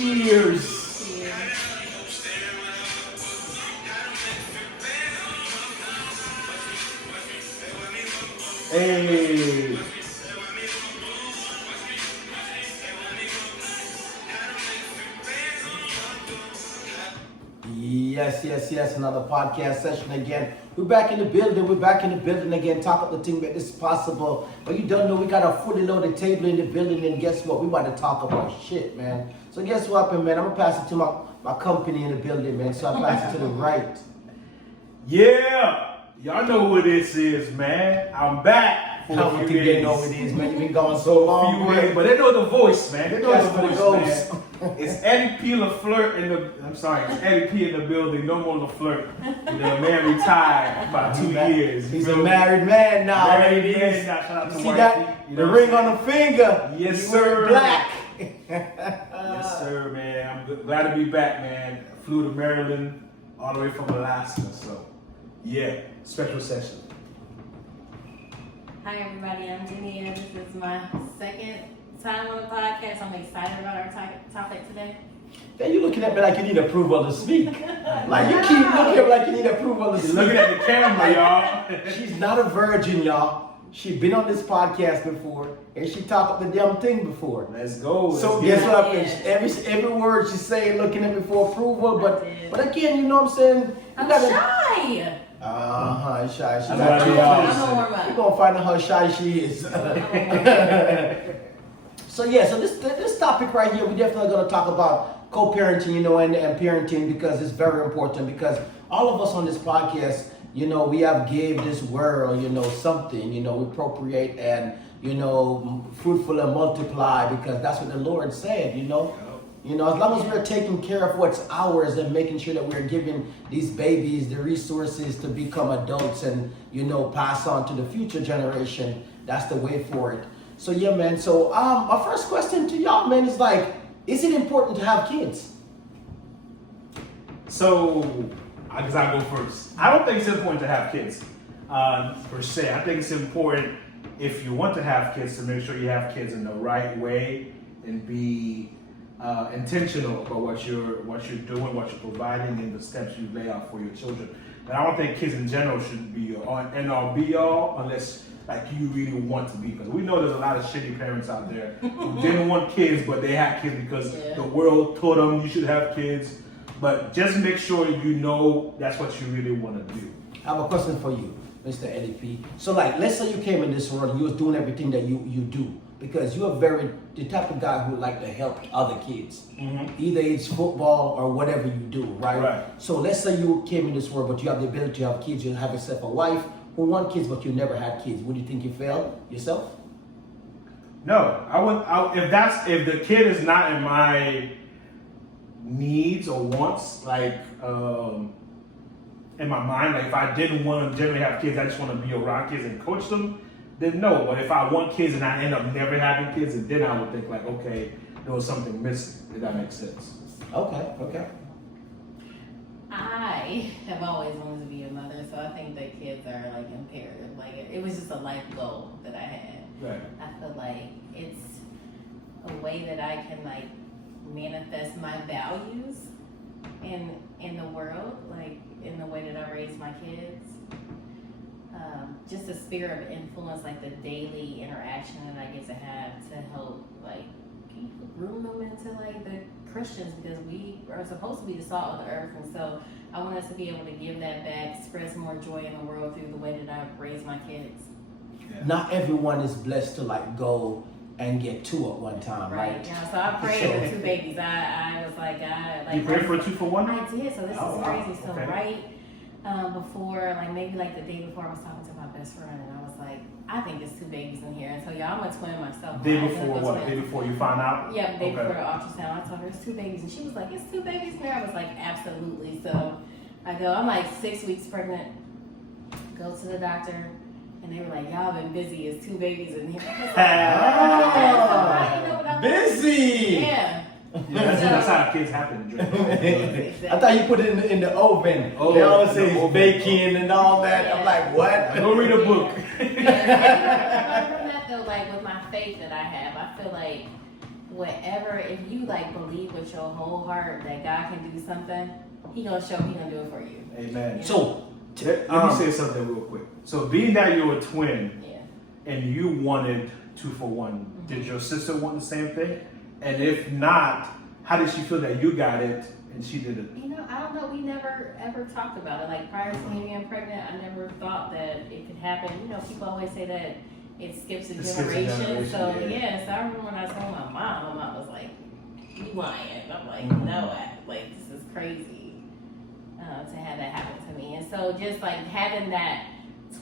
Cheers. Cheers. Hey. Yes. Another podcast session again. We're back in the building again. Talk up the thing that is possible. But you don't know, we got a fully loaded table in the building, and guess what? We about to talk about shit, man. So guess what, man? I'm gonna pass it to my company in the building, man. So I pass it to the right. Yeah, y'all know who this is, man. I'm back I for don't a think few they days. know who it is, man. You've been gone so long, Few days, man. but they know the voice, man. They know That's the what it voice, goes. man. It's Eddie P. LaFleur in the. I'm sorry, it's Eddie P. in the building. No more LaFleur. The man retired about 2 years. He's a married man now, Married ladies. man now. Shout out You to see wifey. that? You The know ring what I'm on the finger. Yes, You wear sir. black. Yes, sir, man. I'm glad to be back, man. Flew to Maryland all the way from Alaska. So, yeah, special session. Hi everybody, I'm Jania. This is my second time on the podcast. I'm excited about our topic today. Then you looking at me like you need approval to speak. Like you keep looking at me like you need approval to You're speak. looking at the camera, y'all. She's not a virgin, y'all. She's been on this podcast before, and she talked up the damn thing before. Let's go. So Let's guess get what it. happens? Every word she's saying, looking at me for approval, I did. but again, you know what I'm saying? You I'm gotta- shy. Shy. She's I'm not glad too you are. honest. I'm gonna warm We're up. gonna find out how shy she is. So this topic right here, we're definitely gonna talk about co-parenting, and parenting, because it's very important, because all of us on this podcast, we have gave this world, something, we procreate and, fruitful and multiply, because that's what the Lord said, as long as we're taking care of what's ours and making sure that we're giving these babies the resources to become adults and, pass on to the future generation, that's the way for it. So yeah, man. So my first question to y'all, man, is like, is it important to have kids? So, I guess I'll go first. I don't think it's important to have kids, per se. I think it's important, if you want to have kids, to make sure you have kids in the right way and be intentional about what you're doing, what you're providing, and the steps you lay out for your children. And I don't think kids in general should be an end-all be-all unless like you really want to be, because we know there's a lot of shitty parents out there who didn't want kids, but they had kids because the world told them you should have kids. But just make sure you know that's what you really want to do. I have a question for you, Mr. Eddie P. So like, let's say you came in this world and you was doing everything that you do, because you're the type of guy who like to help other kids. Either it's football or whatever you do, right? Right. So let's say you came in this world, but you have the ability to have kids, you have yourself a wife who want kids, but you never had kids. Would you think you failed yourself? No, I would. If the kid is not in my needs or wants, like in my mind, like if I didn't want to generally have kids, I just want to be around kids and coach them, then no. But if I want kids and I end up never having kids, and then I would think like, okay, there was something missing. If that makes sense. Okay. I have always wanted to be a mother, so I think that kids are like imperative. Like it was just a life goal that I had. Right. I feel like it's a way that I can like manifest my values in the world, like in the way that I raise my kids. Just a sphere of influence, like the daily interaction that I get to have to help like groom them into like the Christians, because we are supposed to be the salt of the earth, and so I want us to be able to give that back, spread some more joy in the world through the way that I raise my kids. Yeah. Not everyone is blessed to like go and get two at one time, right? Yeah, so I prayed for two babies. I was like, You prayed for a 2-for-1? I did. So this Oh, is wow. crazy. So Okay. before, like maybe like the day before, I was talking to my best friend, and I was like, I think there's two babies in here. And so y'all, I'm a twin myself. Day I'm before identical what? twin. Day before you found out? Yeah, the day Okay. before the ultrasound, I told her it's two babies, and she was like, "It's two babies in there." I was like, "Absolutely." So I go, I'm like 6 weeks pregnant. Go to the doctor, and they were like, "Y'all been busy. It's two babies in here." I was like, "Oh, you know what I'm Busy. Yeah. Yeah, that's how kids happen. I thought you put it in the oven. Oh, They always say the it's oven. baking and all that. I'm like, what? Go read a book. Yeah, from that though, like with my faith that I have, I feel like whatever, if you like believe with your whole heart that God can do something, He gonna show He gonna do it for you. Amen. Yeah. So, Let me say something real quick. So, being that you're a twin Yeah. and you wanted 2 for 1, did your sister want the same thing? And if not, how did she feel that you got it and she didn't? You know, I don't know. We never ever talked about it. Like prior to me being pregnant, I never thought that it could happen. You know, people always say that it skips a generation. So yeah. So I remember when I told my mom was like, "You lying?" I'm like, "No, like this is crazy to have that happen to me." And so just like having that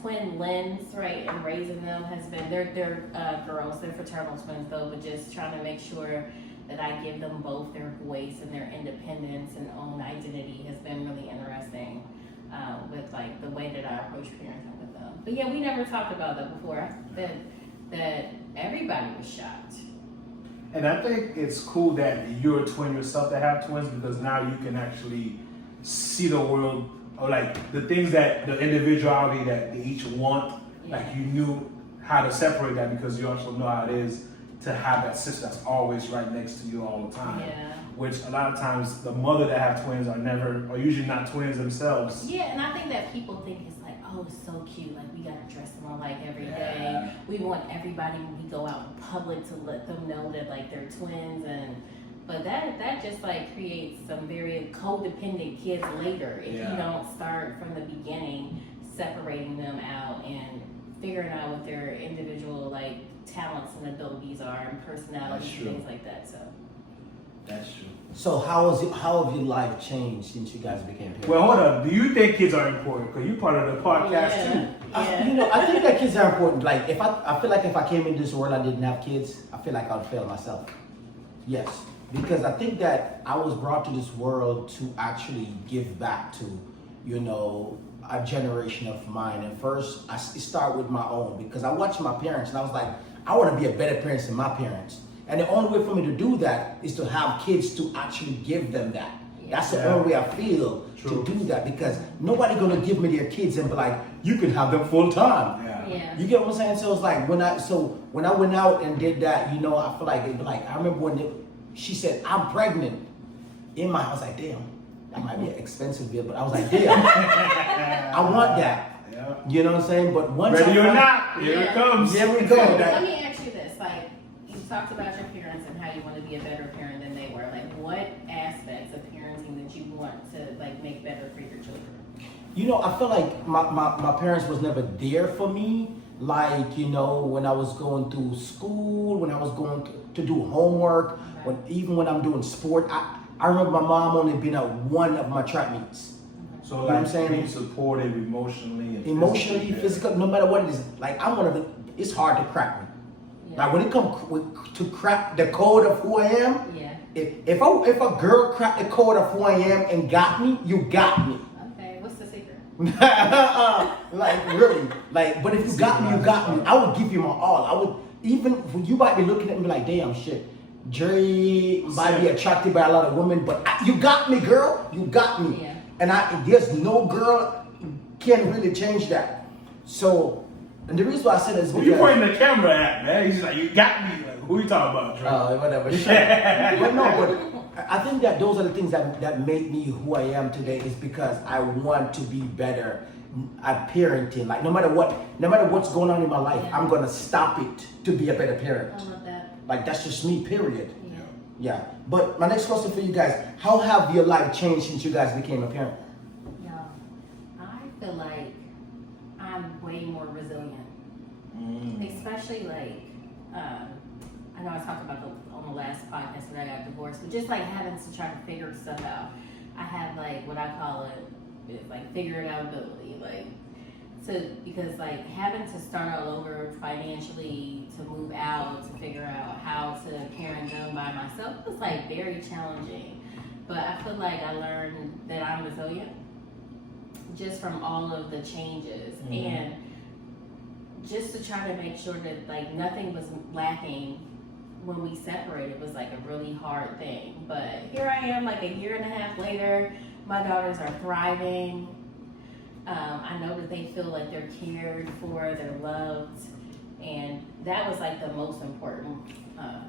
twin lens, right, and raising them has been. They're girls. They're fraternal twins though, but just trying to make sure that I give them both their voice and their independence and own identity has been really interesting with like the way that I approach parenting with them. But yeah, we never talked about that before. That everybody was shocked. And I think it's cool that you're a twin yourself to have twins because now you can actually see the world or like the things that the individuality that they each want. Yeah. Like you knew how to separate that because you also know how it is to have that sister that's always right next to you all the time. Yeah. Which a lot of times the mother that have twins are usually not twins themselves. Yeah, and I think that people think it's like, oh, it's so cute. Like we gotta dress them alike every day. Yeah. We want everybody when we go out in public to let them know that like they're twins but that just like creates some very codependent kids later if you don't start from the beginning separating them out and figuring out what their individual like talents and abilities are and personalities and things like that. So That's true. So how have your life changed since you guys became parents? Well, hold up. Do you think kids are important? Because you're part of the podcast too. I think that kids are important. Like if I feel like if I came into this world and I didn't have kids, I feel like I'd fail myself. Yes, because I think that I was brought to this world to actually give back to, a generation of mine. And first, I start with my own because I watched my parents and I was like, I want to be a better parent than my parents. And the only way for me to do that is to have kids to actually give them that. That's the only way I feel to do that because nobody gonna give me their kids and be like, you can have them full time. Yeah. You get what I'm saying? So it's like when I went out and did that, I feel like I remember when she said I'm pregnant. In my house, I was like, damn, that might be an expensive bill, but I was like, damn, I want that. Yeah. You know what I'm saying? But once ready or not, here it comes. Here we go. Let me ask you this: like, you talked about your parents and how you want to be a better parent than they were. Like, what aspects of parenting that you want to like make better for your children? I feel like my parents was never there for me. Like, when I was going through school, when I was going to do homework, even when I'm doing sport. I remember my mom only being at one of my track meets. So You know what I'm saying? being supportive emotionally and Emotionally, physical, no matter what it is. Like I'm one of the. It's hard to crack me. Yeah. Like when it comes to crack the code of who I am. Yeah. If a girl cracked the code of who I am and got me, you got me. Okay. What's the secret? Like really, like. But if you got me, you got me. I would give you my all. I would even when you might be looking at me like, damn shit. Jerry might be attracted by a lot of women, but you got me, girl. You got me. Yeah. And there's no girl can really change that. So, and the reason why I said is Who because you pointing the camera at, man? He's like, you got me. Like, who you talking about, Trey? whatever. But no, but I think that those are the things that made me who I am today is because I want to be better at parenting. Like no matter what's going on in my life, I'm gonna stop it to be a better parent. I love that. Like that's just me, period. Yeah. Yeah. But my next question for you guys, how have your life changed since you guys became a parent? Yeah. I feel like I'm way more resilient. Especially like, I know I talked about on the last podcast when I got divorced, but just like having to try to figure stuff out. I have like what I call it like figure it out ability, because like having to start all over financially, to move out, to figure out how to parent them by myself was like very challenging. But I feel like I learned that I'm resilient just from all of the changes and just to try to make sure that like nothing was lacking when we separated was like a really hard thing. But here I am like a year and a half later, my daughters are thriving. I know that they feel like they're cared for, they're loved, And that was like the most important.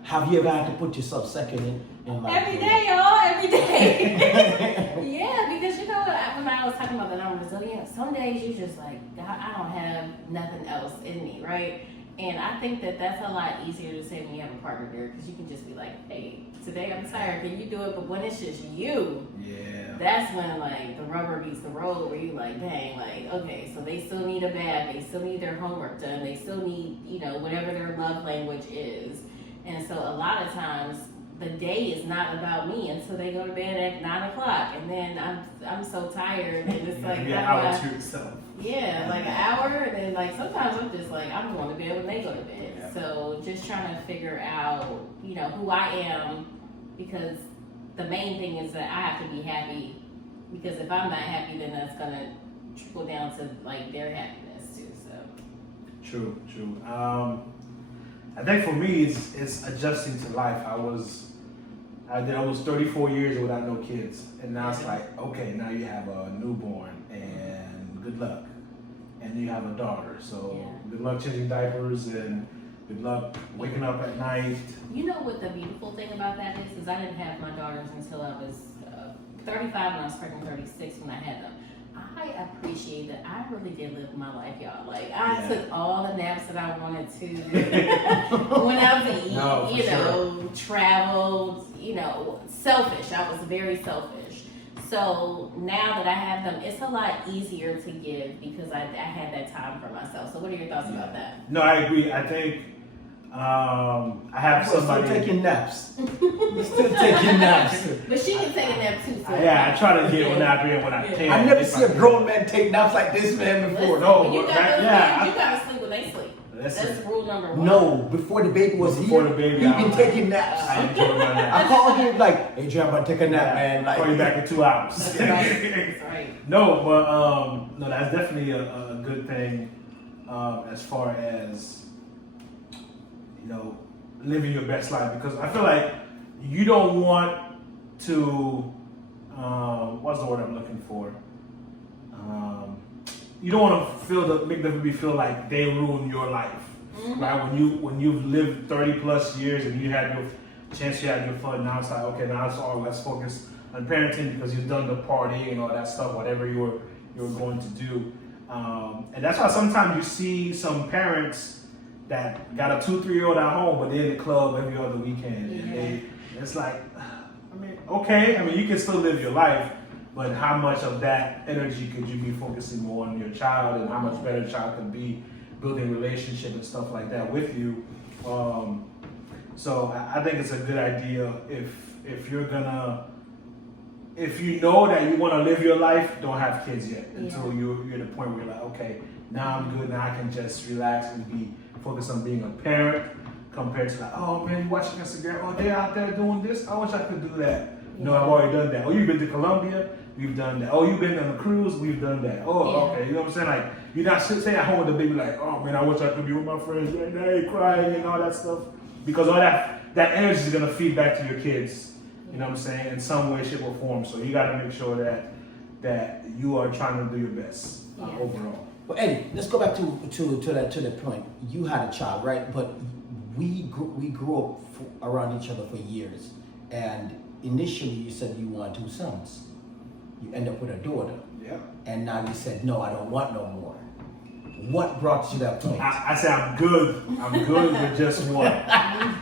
Have you ever had to put yourself second in like Every day, y'all, every day. Yeah, because you know, when I was talking about that I'm resilient, some days you just like, God, I don't have nothing else in me, right? And I think that that's a lot easier to say when you have a partner there, because you can just be like, hey, today I'm tired, can you do it? But when it's just you, Yeah. that's when like the rubber meets the road, where you like, dang, like, okay, so they still need a bath, they still need their homework done, they still need, you know, whatever their love language is. And so a lot of times the day is not about me until they go to bed at 9 o'clock, and then I'm so tired, and it's like, Get how do out I- to yourself. yeah, like an hour, and then like sometimes I'm just like, I'm going to bed when they go to bed. Yeah. So just trying to figure out, you know, who I am, because the main thing is that I have to be happy, because if I'm not happy, then that's gonna trickle down to like their happiness too. So True. I think for me, it's adjusting to life. I did almost 34 years without no kids, and now it's like, okay, now you have a newborn, and good luck, and you have a daughter, so Yeah. good luck changing diapers, and good luck waking up at night. you know what the beautiful thing about that is I didn't have my daughters until I was 35, and I was pregnant 36 when I had them. I appreciate that I really did live my life, y'all. Like, I Yeah. took all the naps that I wanted to, went out to eat, No, for you know, traveled, you know, selfish. I was very selfish. So now that I have them, it's a lot easier to give because I had that time for myself. So what are your thoughts about that? No, I agree. I think I have Still somebody. taking naps. Still taking naps. But she can take a nap too. So Yeah, I try to get when I can when I Yeah. can. I never if see a can. grown man take naps like this man before. Listen, No, when you but got that- those yeah, kids, I- you gotta sleep when they sleep. Listen. That's rule number one. No, before the baby was Before here, the baby, you've I- been taking naps. I enjoy my I nap. call him like, hey, Jay, I'm about to take a nap, man. Like, Call you back in 2 hours. That's right. That's right. No, but no, that's definitely a good thing as far as, you know, living your best life, because I feel like you don't want to what's the word I'm looking for? You don't want to make them feel like they ruin your life, right? When you've lived 30 plus years and you had your chance, you had your fun. Now it's like, okay, now it's all, let's focus on parenting because you've done the party and all that stuff, whatever you were going to do. And that's why sometimes you see some parents that got a 2-3-year-old at home, but they're in the club every other weekend, and it's like, I mean, okay, I mean, you can still live your life, but how much of that energy could you be focusing more on your child, and how much better the child could be building relationship and stuff like that with you. So I think it's a good idea if you're gonna, if you know that you want to live your life, don't have kids yet until you're at the point where you're like, okay, now I'm good, now I can just relax and be focused on being a parent, compared to like, oh man, you watching Instagram, oh they're out there doing this, I wish I could do that. No, I've already done that. Oh, you've been to Colombia? We've done that. Oh, you've been on a cruise? We've done that. Oh, okay. You know what I'm saying? Like, you're not sitting at home with the baby like, oh man, I wish I could be with my friends right now, hey, crying and all that stuff. Because all that energy is gonna feed back to your kids. You know what I'm saying? In some way, shape, or form. So you gotta make sure that you are trying to do your best overall. Well, Eddie, let's go back to that point. You had a child, right? But we grew up around each other for years, and initially you said you want 2 sons. You end up with a daughter, Yeah. and now you said no, I don't want no more. What brought you to that point? I said I'm good. I'm good with just one,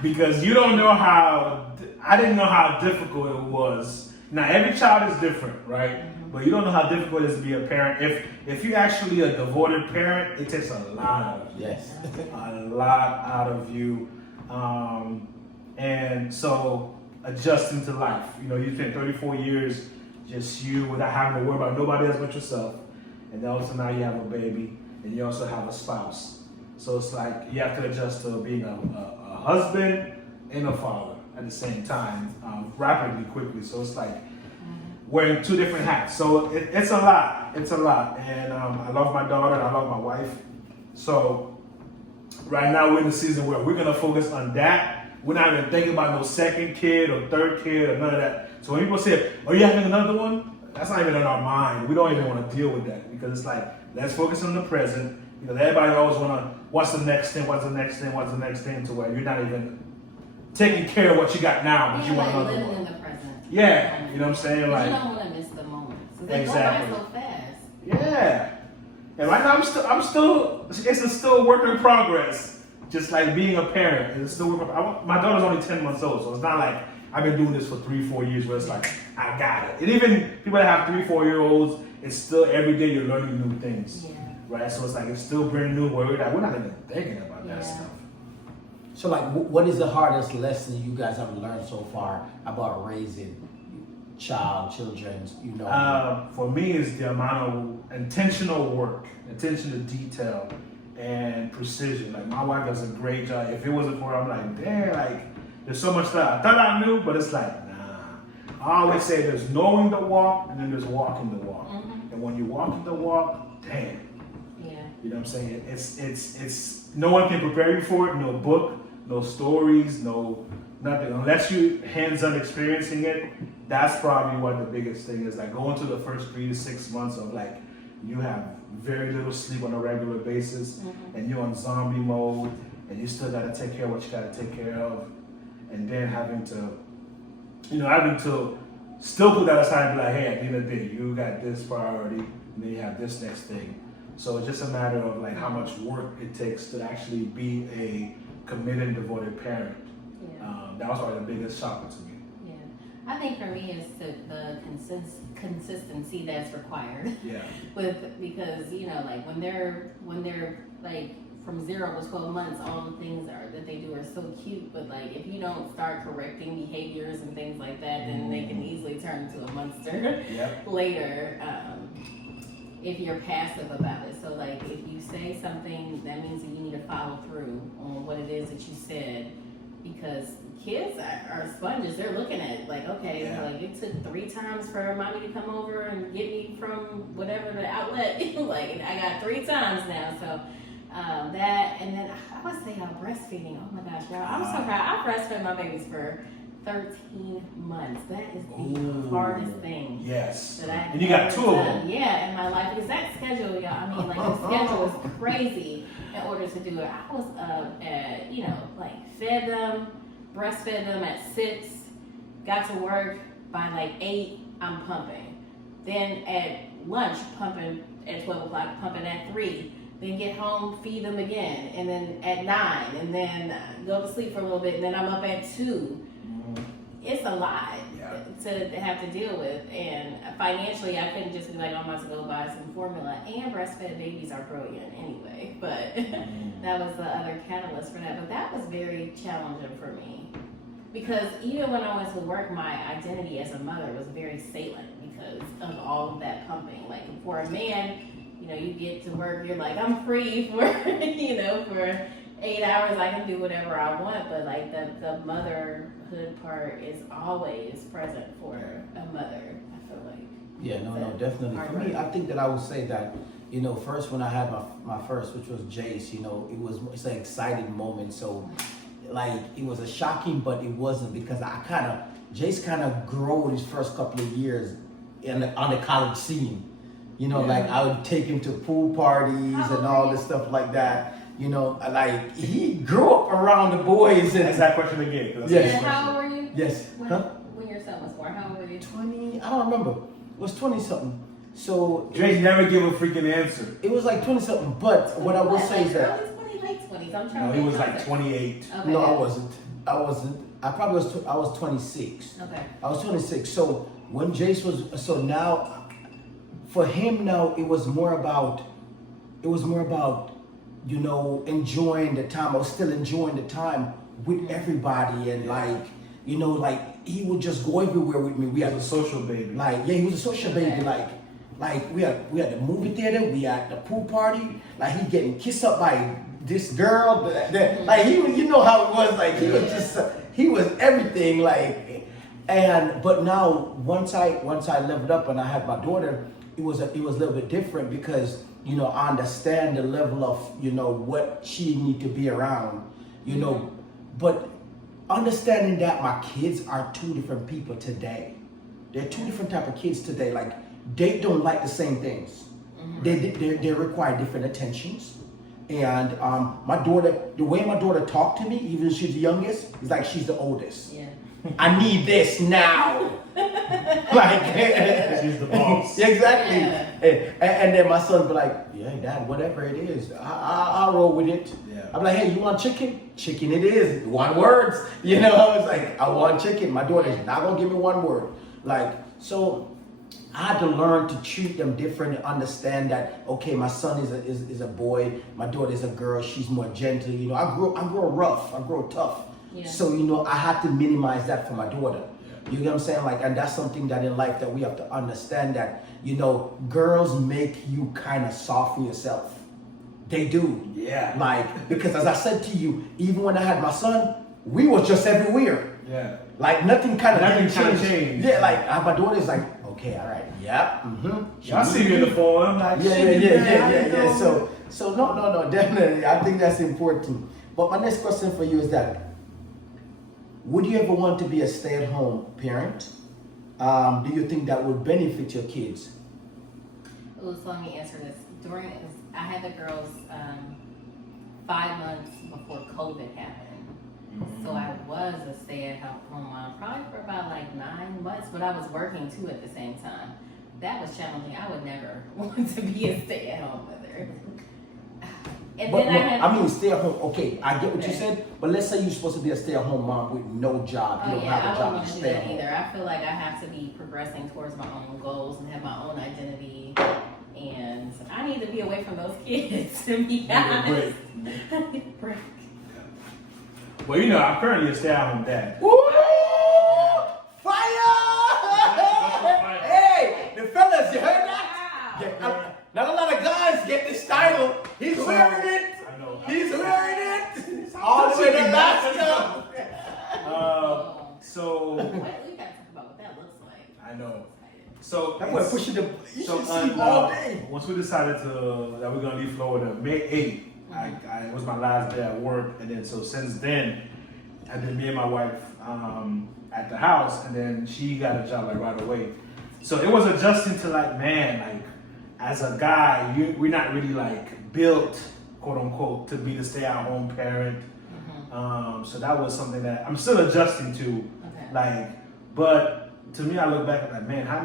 because you don't know how. I didn't know how difficult it was. Now every child is different, right? But you don't know how difficult it is to be a parent. If you're actually a devoted parent, it takes a lot of you. Yes. A lot out of you, and so adjusting to life. You know, you spent 34 years just you without having to worry about nobody else but yourself, and then also now you have a baby, and you also have a spouse. So it's like you have to adjust to being a husband and a father at the same time, rapidly, quickly. So it's like wearing 2 different hats. So it's a lot. It's a lot. And I love my daughter and I love my wife. So right now we're in the season where we're gonna focus on that. We're not even thinking about no second kid or third kid or none of that. So when people say, "Are you having another one?" That's not even in our mind. We don't even want to deal with that, because it's like, let's focus on the present. Because everybody always want to what's the next thing, what's the next thing, what's the next thing, to where you're not even taking care of what you got now, but Yeah, you want like another living one. in the present. Yeah, you know what I'm saying? But Like, you don't want to miss the moment. So they Exactly. go by so fast. yeah. And right now it's still a work in progress. Just like being a parent, it's still my daughter's only 10 months old, so it's not like I've been doing this for 3-4 years where it's like, I got it. And even people that have 3-4-year-olds, it's still every day you're learning new things. Yeah. Right? So it's like, it's still brand new where we're not even thinking about that Yeah. stuff. So, like, what is the hardest lesson you guys have learned so far about raising children? You know, For me, it's the amount of intentional work, attention to detail, and precision. Like, my wife does a great job. If it wasn't for her, I'm like, damn, like, there's so much stuff I thought I knew, but it's like, nah. I always say there's knowing the walk, and then there's walking the walk. Mm-hmm. And when you walk the walk, damn. Yeah. You know what I'm saying? It's no one can prepare you for it. No book, no stories, no nothing. Unless you hands-on experiencing it, that's probably what the biggest thing is. Like, going through the first 3 to 6 months of, like, you have very little sleep on a regular basis, and you're on zombie mode, and you still gotta take care of what you gotta take care of, and then having to still put that aside and be like, hey, at the end of the day, you got this priority, and then you have this next thing. So it's just a matter of, like, how much work it takes to actually be a committed, devoted parent. Yeah. That was probably the biggest shocker to me. Yeah. I think for me it's the consistency that's required. Yeah. Because you know, like when they're like from 0 to 12 months, all the things that they do are so cute. But like if you don't start correcting behaviors and things like that, then they can easily turn into a monster Yep. later. If you're passive about it. So like if you say something, that means that you need to follow through on what it is that you said, because kids are sponges. They're looking at it like, okay, Yeah. like it took 3 times for mommy to come over and get me from whatever the outlet. Like I got 3 times now. So that, and then I would say breastfeeding. Oh my gosh, y'all, I'm so proud. I breastfed my babies for 13 months. That is the Ooh. hardest thing. Yes. That I And you got ever 2 of done. them. Yeah, in my life, because that schedule, y'all, I mean, like the schedule was crazy in order to do it. I was up at, like fed them, breastfed them at 6, got to work by like 8, I'm pumping. Then at lunch, pumping at 12 o'clock, pumping at 3. Then get home, feed them again, and then at 9, and then go to sleep for a little bit, and then I'm up at 2. It's a lot to have to deal with, and financially I couldn't just be like, I'm about to go buy some formula. And breastfed babies are brilliant anyway, but that was the other catalyst for that. But that was very challenging for me, because even when I went to work, my identity as a mother was very salient because of all of that pumping. Like for a man, you get to work, you're like, I'm free for for 8 hours, I can do whatever I want, but like the motherhood part is always present for a mother, I feel like. yeah, no, definitely. For me, I think that I would say that, first when I had my first, which was Jace, it's an exciting moment. So, like, it was a shocking, but it wasn't, because Jace kind of grew his first couple of years on the college scene. Like I would take him to pool parties and all this stuff like that. Like he grew up around the boys. And That's that question again. 'Cause that's Yes. the And how question. old were you? yes, When your son was born, how old were you? 20. I don't remember. It was 20 something. So Jay never give a freaking answer. it was like 20 something. But what I will say is that Early 20s, late 20s. I'm trying No, to he was think like of it. 28. Okay. no, I wasn't. I probably was. I was 26. Okay. I was 26. So when Jace was, so now, for him now, it was more about, enjoying the time. I was still enjoying the time with everybody, and like he would just go everywhere with me. We He had was a social baby. he was a social baby. Okay. Like we had the movie theater, we had the pool party. Like he getting kissed up by this girl. Like he was, how it was. Like he was just, he was everything. Like, but now once I leveled up and I had my daughter, it was a little bit different, because I understand the level of what she need to be around. But understanding that my kids are 2 different people today. They're 2 different type of kids today. Like they don't like the same things. They require different attentions. And my daughter, the way my daughter talked to me, even if she's the youngest, is like she's the oldest. Yeah. I need this now. Like She's the boss. exactly. Yeah. And then my son be like, yeah, Dad, whatever it is, I'll roll with it. Yeah. I'm like, hey, you want chicken? Chicken it is. 1 word. You know, I was like, I want chicken. My daughter's not gonna give me 1 word. Like, so I had to learn to treat them different and understand that, okay, my son is a boy, my daughter is a girl, she's more gentle. You know, I grow rough, I grow tough. Yeah. So, you know, I had to minimize that for my daughter. You get what I'm saying? Like, and that's something that in life that we have to understand that, you know, girls make you kind of soften yourself. They do. Yeah. Like, because as I said to you, even when I had my son, we was just everywhere. Yeah. Like nothing kind of Nothing changed. Yeah, like my daughter's like, okay, all right, yep, mm-hmm. I see you in the phone. I'm like, Yeah. So no, definitely. I think that's important. But my next question for you is that, would you ever want to be a stay-at-home parent? Do you think that would benefit your kids? Oh, so let me answer this. I had the girls 5 months before COVID happened. So I was a stay-at-home mom probably for about like 9 months, but I was working too at the same time. That was challenging. I would never want to be a stay-at-home mother. And But then no, I had. I mean, stay-at-home. Okay, I get what you Okay. said. But let's say you're supposed to be a stay-at-home mom with no job. You Oh don't yeah, have a I job. don't You want to do stay at that home. either. I feel like I have to be progressing towards my own goals and have my own identity. And I need to be away from those kids, to be Yeah, honest. break. Well, you know, I'm currently a stay-at-home dad. Woo! Fire! Hey, the fellas, you heard that? Yeah, not a lot of guys get this title. He's wearing it. I know. He's wearing it. All the way to Alaska. So We gotta talk about what that looks like. I know. So That boy pushing the. You So should see him all uh, day. once we decided that we're gonna leave Florida, May 8th, it was my last day at work, and then so since then, I've been me and my wife at the house, and then she got a job like right away. So it was adjusting to like, man, like as a guy, we're not really like built, quote unquote, to be the stay-at-home parent. So that was something that I'm still adjusting to, Okay. like, but. To me, I look back and like, man, how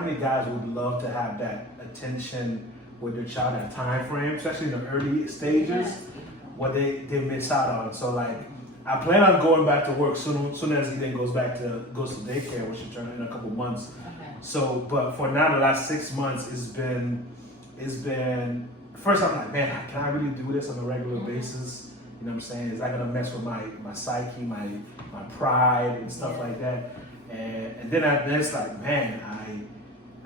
many guys would love to have that attention with their child at time frame, especially in the early stages, Yes. what they miss out on. So like, I plan on going back to work soon as Eden goes to daycare, which should turn in a couple months. Okay. So, but for now, the last 6 months it's been. First, I'm like, man, can I really do this on a regular basis? You know what I'm saying? Is that gonna mess with my psyche, my pride and stuff like that? And then it's like, man,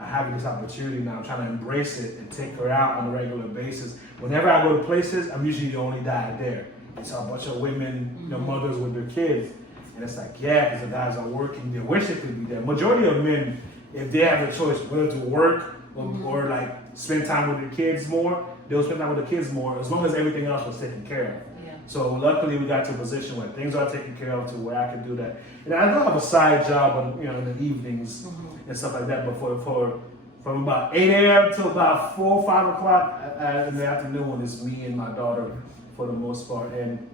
I have this opportunity now. I'm trying to embrace it and take her out on a regular basis. Whenever I go to places, I'm usually the only dad there. It's a bunch of women, you know, mothers with their kids. And it's like, yeah, because the guys are working. They wish they could be there. Majority of men, if they have the choice whether to work or like spend time with their kids more, they'll spend time with the kids more as long as everything else was taken care of. So luckily we got to a position where things are taken care of to where I can do that. And I do have a side job on, you know, in the evenings and stuff like that. But from about 8 a.m. to about 4 or 5 o'clock in the afternoon, it's me and my daughter for the most part. And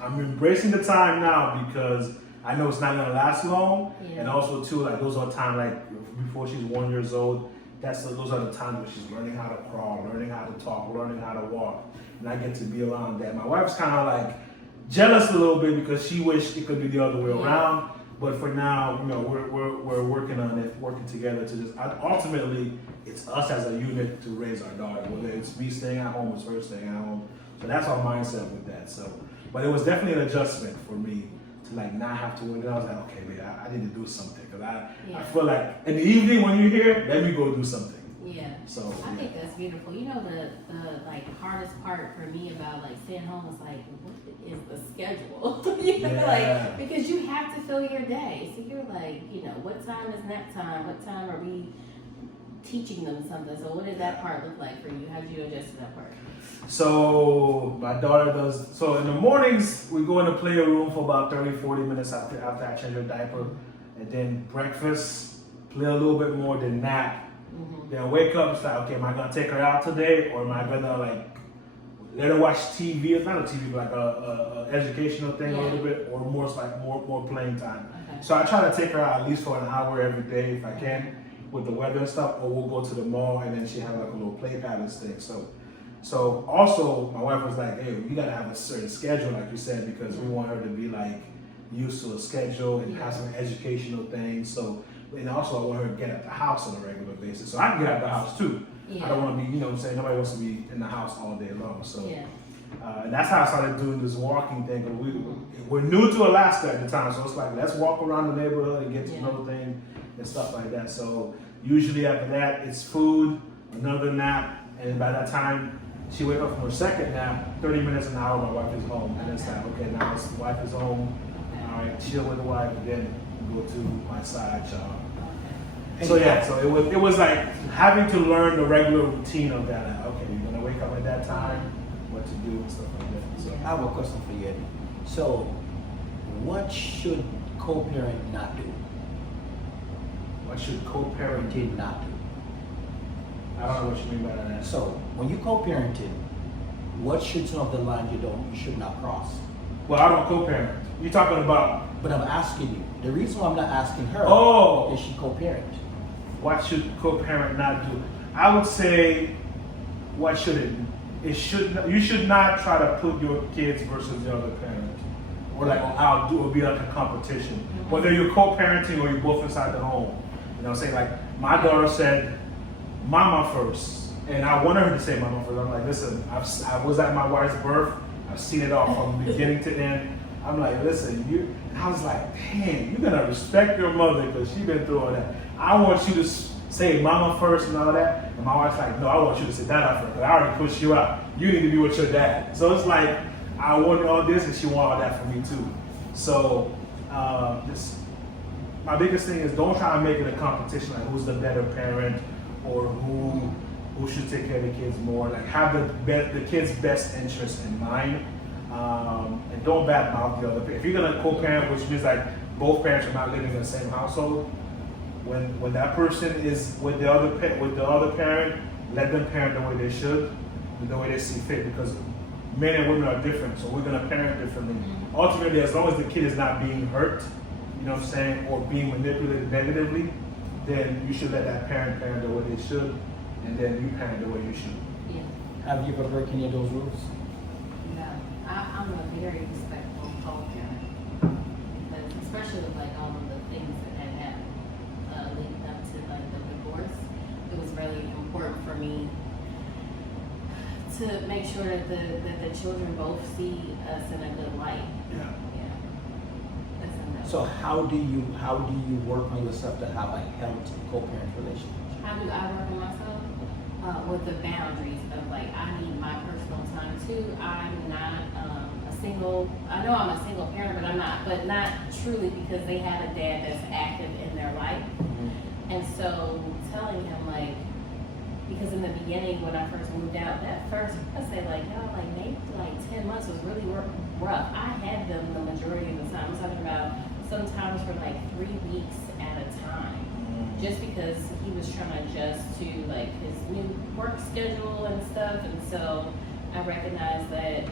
I'm embracing the time now because I know it's not gonna last long. Yeah. And also too, like those are time like before she's 1 year old. Those are the times where she's learning how to crawl, learning how to talk, learning how to walk. And I get to be around that. My wife's kind of like jealous a little bit because she wished it could be the other way around. But for now, you know, we're working on it, working together to just ultimately it's us as a unit to raise our daughter. Whether it's me staying at home, it's her staying at home. So that's our mindset with that. So, but it was definitely an adjustment for me to like not have to work. And I was like, okay, man, I need to do something because I feel like in the evening when you're here, let me go do something. Yeah. So I think that's beautiful. You know, the like hardest part for me about like staying home is like, what is the schedule? You know, like because you have to fill your day. So you're like, you know, what time is nap time? What time are we teaching them something? So what did that part look like for you? How did you adjust to that part? So my daughter does, so in the mornings, we go in the playroom for about 30, 40 minutes after I change her diaper. And then breakfast, play a little bit more, then nap. Then wake up and say, okay, am I going to take her out today? Or am I going to like, let her watch TV. It's not a TV, but like a educational thing a Yeah. little bit, or more it's like more playing time. Okay. So I try to take her out at least for an hour every day if I can, with the weather and stuff. Or we'll go to the mall and then she have like a little play pad and stick. So also my wife was like, hey, you gotta have a certain schedule, like you said, because we want her to be like used to a schedule and have some educational things. So, and also I want her to get out the house on a regular basis. So I can get out the house too. I don't want to be, you know what I'm saying, nobody wants to be in the house all day long. So, Yeah. and that's how I started doing this walking thing. We're new to Alaska at the time, so it's like, let's walk around the neighborhood and get to know things and stuff like that. So usually after that, it's food, another nap, and by that time, she wake up from her second nap, 30 minutes an hour, my wife is home. And it's like, okay, now it's the wife is home, all right, chill with the wife, and then go to my side job. So yeah, so it was like having to learn the regular routine of that. Like, okay, you're gonna wake up at that time, what to do and stuff like that. So I have a question for you, Eddie. So, what should co-parent not do? what should co-parenting? Did not do. I don't know what you mean by that. So, when you co-parented, what should some of the lines you should not cross? Well, I don't co-parent. You're talking about But I'm asking you. The reason why I'm not asking her is she co-parent. what should co-parent not do? I would say, what should it? It should. You should not try to put your kids versus the other parent, or like I'll do. It'll be like a competition. Whether you're co-parenting or you're both inside the home. You know, what I'm saying, like my daughter said, "Mama first," and I wanted her to say "Mama first." I'm like, listen, I was at my wife's birth. I've seen it all from beginning to end. I'm like, listen, you. And I was like, damn, you're gonna respect your mother because she's been through all that. I want you to say mama first and all that. And my wife's like, no, I want you to say dada first. I already pushed you out. You need to be with your dad. So it's like, I want all this and she want all that for me too. So my biggest thing is don't try to make it a competition, like who's the better parent or who should take care of the kids more. Like have the kids' best interest in mind. And don't badmouth the other parent. If you're gonna co-parent, which means like both parents are not living in the same household, when that person is with the other parent, let them parent the way they should, the way they see fit. Because men and women are different, so we're gonna parent differently. Ultimately, as long as the kid is not being hurt, you know what I'm saying, or being manipulated negatively, then you should let that parent the way they should, and then you parent the way you should. Yeah. Have you ever broken any of those rules? No, I'm a very respectful co-parent, because especially with like all of the things that had happened leading up to like the divorce, it was really important for me to make sure that the children both see us in a good light. Yeah. Yeah. That's enough. So how do you work on yourself to have a healthy co-parent relationship? How do I work on myself? With the boundaries of like, I need my personal time too. I'm not a single, I know I'm a single parent, but not truly, because they have a dad that's active in their life. And so telling him like, because in the beginning when I first moved out, that first, I say like, y'all, like maybe like 10 months was really rough. I had them the majority of the time. I'm talking about sometimes for like 3 weeks at a time. Just because he was trying to adjust to like his new work schedule and stuff, and so I recognized that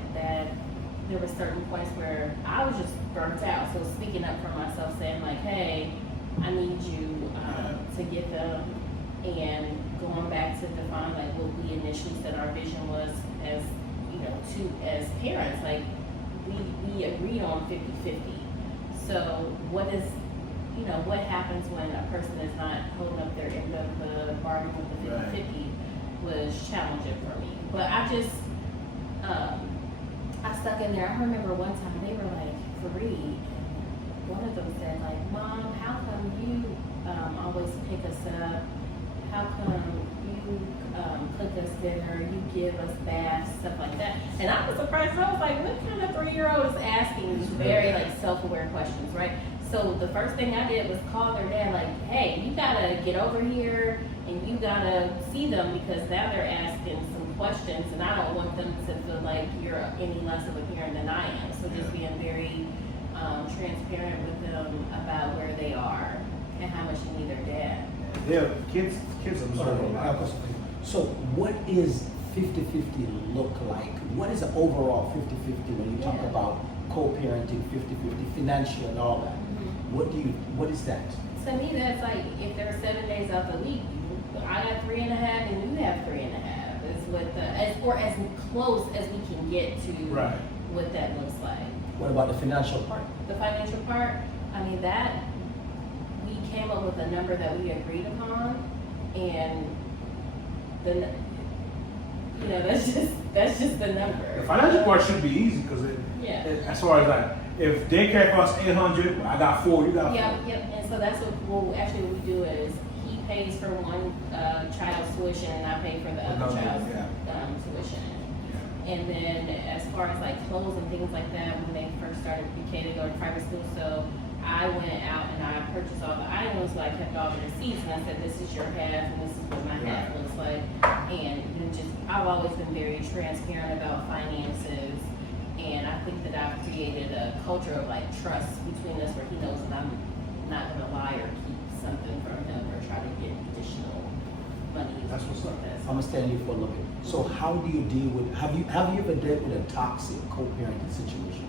there were certain points where I was just burnt out. So speaking up for myself, saying like, "Hey, I need you to get them," and going back to define like what we initially said our vision was as as parents. Like we agreed on 50-50. So what happens when a person is not holding up their end of the bargain with the 50-50 was challenging for me. But I just, I stuck in there. I remember one time they were like 3, and one of them said like, "Mom, how come you always pick us up? How come you cook us dinner, you give us baths, stuff like that?" And I was surprised. I was like, what kind of 3-year-old is asking these very like self-aware questions, right? So the first thing I did was call their dad like, "Hey, you gotta get over here and you gotta see them, because now they're asking some questions and I don't want them to feel like you're any less of a parent than I am." So just being very transparent with them about where they are and how much they need their dad. Yeah, kids observe a lot. So what is 50-50 look like? What is the overall 50-50 when you talk Yeah. about co-parenting, 50-50, financial and all that? What is that? To me, that's like if there are 7 days out the week, I got 3.5 and you have 3.5. Is what or as close as we can get to Right. what that looks like. What about the financial part? The financial part, I mean, that we came up with a number that we agreed upon, and then that's just the number. The financial part should be easy because Yeah. as far as like if daycare costs $800, I got 4, you got 4. Yep. And so that's what we do is he pays for one child's tuition and I pay for the other child's tuition. And then as far as like clothes and things like that, when they first started BK to go to private school, so I went out and I purchased all the items, so I kept all the receipts and I said, this is your half and this is what my half looks like. And then I've always been very transparent about finances, and I think that I've created a culture of like trust between us where he knows that I'm not gonna lie or keep something from him or try to get additional money. That's what's up. I'm gonna stand you for a little bit. So how do you deal with, have you ever dealt with a toxic co-parenting situation?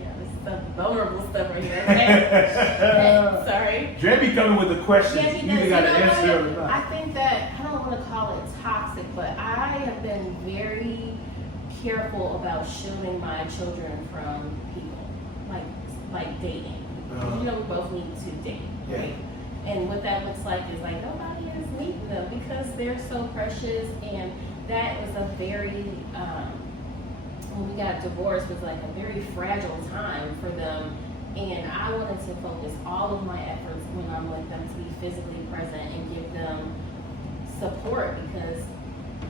Yeah, this is the vulnerable stuff right here. Okay? Sorry. Dre be coming with the questions. Yeah, You because either got to you know answer what? or not. I think that, I don't want to call it toxic, but I have been very careful about shielding my children from people, like dating. Uh-huh. You know, we both need to date, right? And what that looks like is like nobody is meeting them because they're so precious, and that was a very, when we got divorced, was like a very fragile time for them. And I wanted to focus all of my efforts when I'm with them to be physically present and give them support, because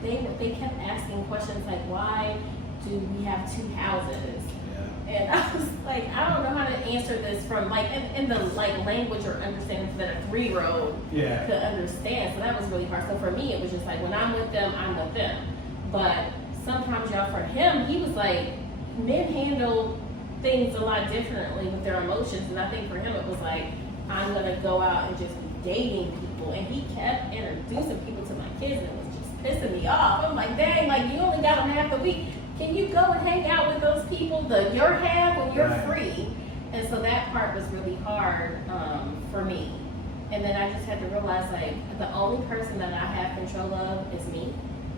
they kept asking questions like, why do we have 2 houses? And I was like, I don't know how to answer this from like in the like language or understanding that a 3-year-old could understand. So that was really hard. So for me, it was just like when I'm with them, I'm with them. But sometimes, y'all, for him, he was like, men handle things a lot differently with their emotions, and I think for him it was like, I'm gonna go out and just be dating people, and he kept introducing people to my kids, and it was just pissing me off. I'm like, dang, like you only got them half the week. Can you go and hang out with those people your half when you're free? And so that part was really hard for me. And then I just had to realize like the only person that I have control of is me.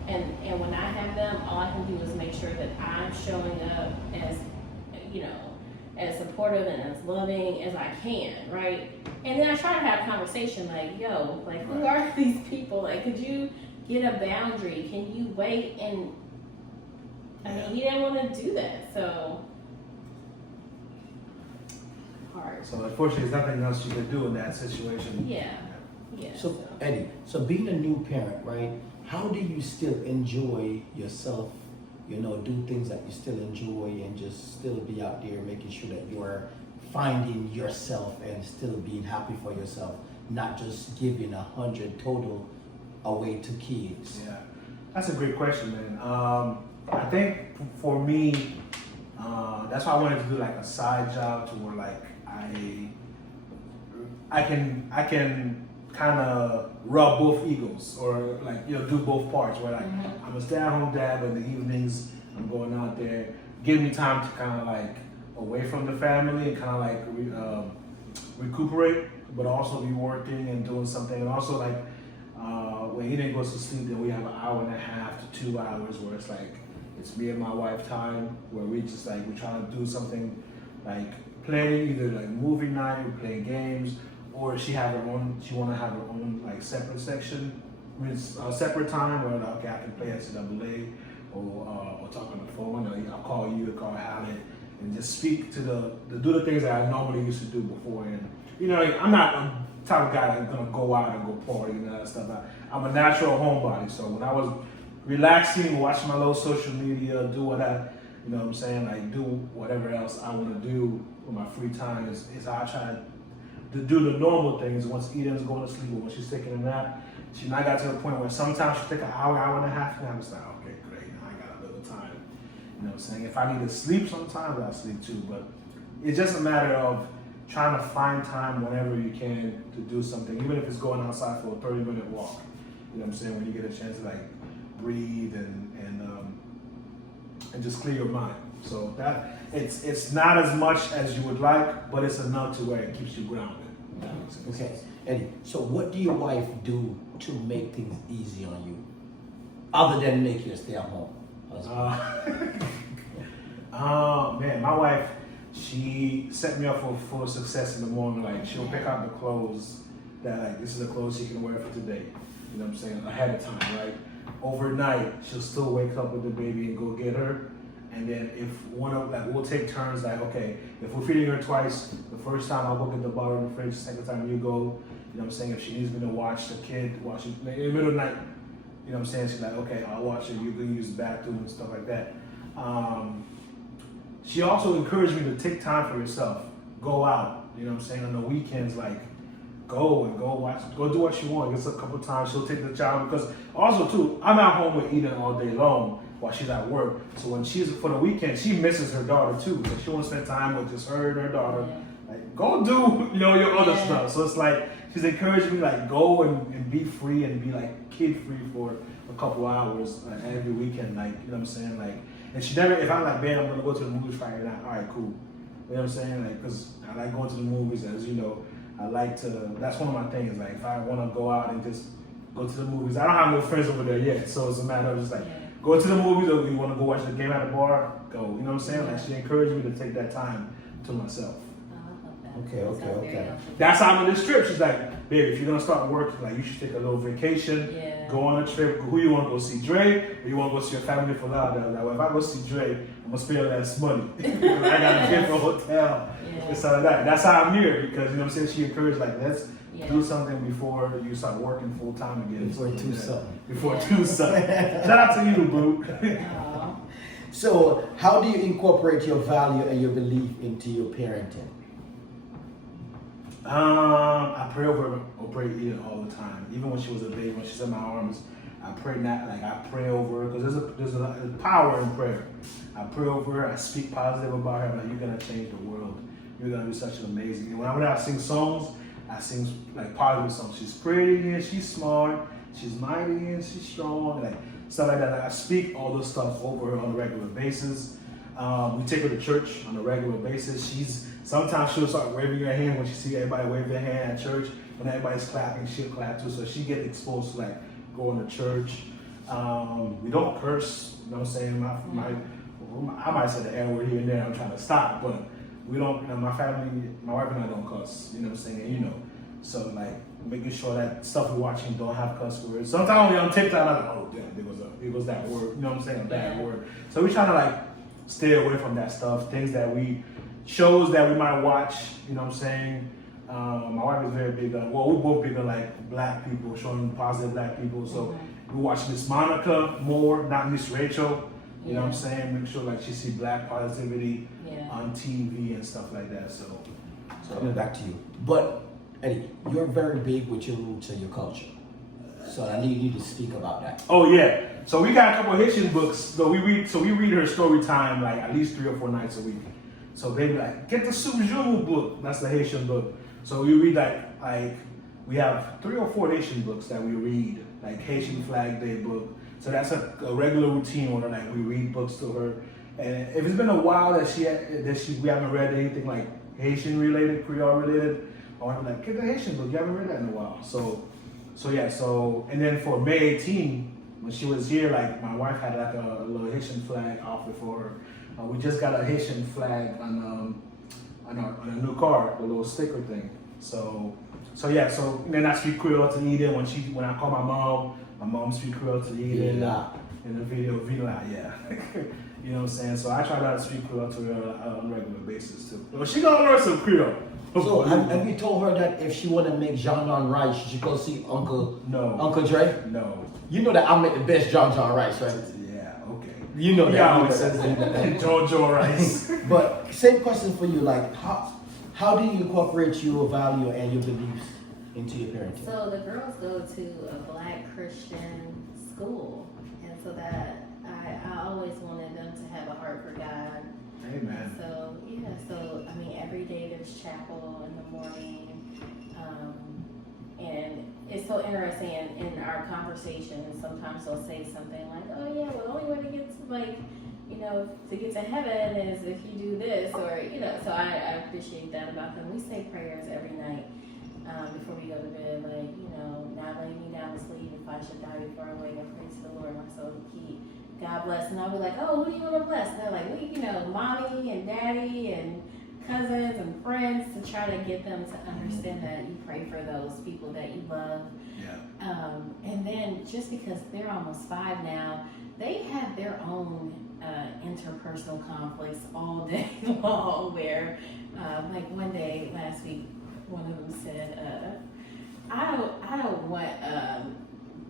And when I have them, all I can do is make sure that I'm showing up as, as supportive and as loving as I can, right? And then I try to have a conversation like, yo, like who are these people? Like, could you get a boundary? Can you wait? And I mean, he didn't want to do that, so hard. So unfortunately, there's nothing else you can do in that situation. Yeah. So Eddie, so being a new parent, right? How do you still enjoy yourself? Do things that you still enjoy and just still be out there making sure that you are finding yourself and still being happy for yourself, not just giving 100 total away to kids. Yeah, that's a great question, man. I think for me, that's why I wanted to do like a side job to where like I can kind of rub both egos, or like do both parts. Where like I'm a stay-at-home dad, but in the evenings I'm going out there, giving me time to kind of like away from the family and kind of like recuperate, but also be working and doing something, and also like when he didn't go to sleep, then we have an hour and a half to 2 hours where it's like it's me and my wife time, where we just like we try to do something like play, either like movie night, we play games, or she want to have her own like separate section, separate time where okay, I can play NCAA or talk on the phone, or I'll call you, call Hallie, and just speak to do the things that I normally used to do before. And I'm not a type of guy that's gonna go out and go party and all that stuff. I'm a natural homebody, so when I was relaxing, watching my little social media, do what I'm saying, like do whatever else I want to do with my free time is how I try to do the normal things. Once Eden's going to sleep or when she's taking a nap, she now got to the point where sometimes she take an hour and a half, and I'm just like, okay, great, now I got a little time. You know what I'm saying? If I need to sleep sometimes, I'll sleep too, but it's just a matter of trying to find time whenever you can to do something, even if it's going outside for a 30-minute walk. You know what I'm saying? When you get a chance to like breathe and just clear your mind. So that it's not as much as you would like, but it's enough to where it keeps you grounded. That makes sense. Okay, Eddie. So what do your wife do to make things easy on you, other than make you stay at home? Man, my wife, she set me up for success in the morning. Like she'll pick out the clothes that like this is the clothes she can wear for today. You know what I'm saying? Ahead of time, right? Overnight, she'll still wake up with the baby and go get her. And then if one of like we'll take turns like, okay, if we're feeding her twice, the first time I'll go get the bottle in the fridge, the second time you go, you know what I'm saying? If she needs me to watch the kid, watch it in the middle of the night, you know what I'm saying? She's like, okay, I'll watch it, you can use the bathroom and stuff like that. She also encouraged me to take time for yourself. Go out, you know what I'm saying? On the weekends, like go watch, go do what you want. Just a couple times she'll take the child because also too, I'm at home with Eden all day long while she's at work. So when she's for the weekend, she misses her daughter too. So she wants to spend time with just her and her daughter. Like go do your other stuff. So it's like she's encouraging me like go and be free and be like kid free for a couple hours every weekend. Like you know what I'm saying? Like and she never if I'm like man I'm gonna go to the movies Friday night. All right, cool. You know what I'm saying? Like because I like going to the movies as you know. I like to. That's one of my things. Like if I want to go out and just go to the movies, I don't have no friends over there yet, so it's a matter of just like go to the movies, or you want to go watch the game at the bar, go. You know what I'm saying? Like she encouraged me to take that time to myself. Okay. That's how I'm on this trip. She's like, babe, if you're gonna start work, like you should take a little vacation, go on a trip. Who you want to go see, Dre, or you want to go see your family for Lauderdale? Like, well, if I go see Dre, I'm gonna spend all that money. I gotta pay for a hotel and stuff like that. That's how I'm here because you know what I'm saying. She encouraged like let's do something before you start working full time again. Before do something. Before do something. Shout out to you, boo. So, how do you incorporate your value and your belief into your parenting? I pray over Eden all the time. Even when she was a baby, when she's in my arms, I pray I pray over her because there's a power in prayer. I pray over her. I speak positive about her. I'm like, you're gonna change the world. You're gonna be such an amazing. When I sing songs, I sing like positive songs. She's pretty and she's smart. She's mighty and she's strong. Like stuff like that. Like, I speak all this stuff over her on a regular basis. We take her to church on a regular basis. Sometimes she'll start waving her hand when she sees everybody wave their hand at church. When everybody's clapping, she'll clap too. So she gets exposed to like going to church. We don't curse. You know what I'm saying? I might say the N word here and there. I'm trying to stop, but we don't. My family, my wife and I don't cuss. You know what I'm saying? And, so like making sure that stuff we're watching don't have cuss words. Sometimes on TikTok, I'm like, oh damn, it was that word. You know what I'm saying? A bad word. So we try to like stay away from that stuff. Things that shows that we might watch. You know what I'm saying? My wife is very big on. Well, we're both big on like black people, showing positive black people. So we watch Miss Monica more, not Miss Rachel. You know what I'm saying? Make sure like she see black positivity on TV and stuff like that. So coming back to you, but Eddie, you're very big with your roots and your culture. So I need you to speak about that. Oh yeah. So we got a couple of Haitian books. So we read her story time like at least 3 or 4 nights a week. So they be like, get the Sujumu book. That's the Haitian book. So we read like we have 3 or 4 Haitian books that we read, like Haitian Flag Day book. So that's a regular routine where like we read books to her. And if it's been a while that we haven't read anything like Haitian related, Creole related, I'm like, get the Haitian book. You haven't read that in a while. So and then for May 18, when she was here, like my wife had like a little Haitian flag outfit for her. We just got a Haitian flag on a new car, the little sticker thing. So and then I speak Creole to Eden when I call my mom speak Creole to Eden in the video, Vila, yeah. You know what I'm saying? So I try to speak Creole to her on a regular basis too. Well, she gonna learn some Creole. So have you told her that if she want to make John John rice, she should go see Uncle Dre? No. You know that I make the best John John rice, right? Yeah, okay. You know that. Yeah, always says Jojo rice. But same question for you, like how do you incorporate your value and your beliefs into your parenting? So the girls go to a Black Christian school, and so that I always wanted them to have a heart for God. Amen. So I mean, every day there's chapel in the morning, and it's so interesting in our conversations. Sometimes they'll say something like, "Oh yeah, well the only way to get to to get to heaven is if you do this," or So I appreciate that about them. We say prayers every night before we go to bed, like now lay me down to sleep. If I should die before I wake, I pray to the Lord my soul to keep. God bless, and I'll be like, "Oh, who do you want to bless?" And they're like, mommy and daddy and cousins and friends, to try to get them to understand that you pray for those people that you love. Yeah. And then just because they're almost 5 now, they have their own interpersonal conflicts all day long. Where, like one day last week, one of them said, "I don't want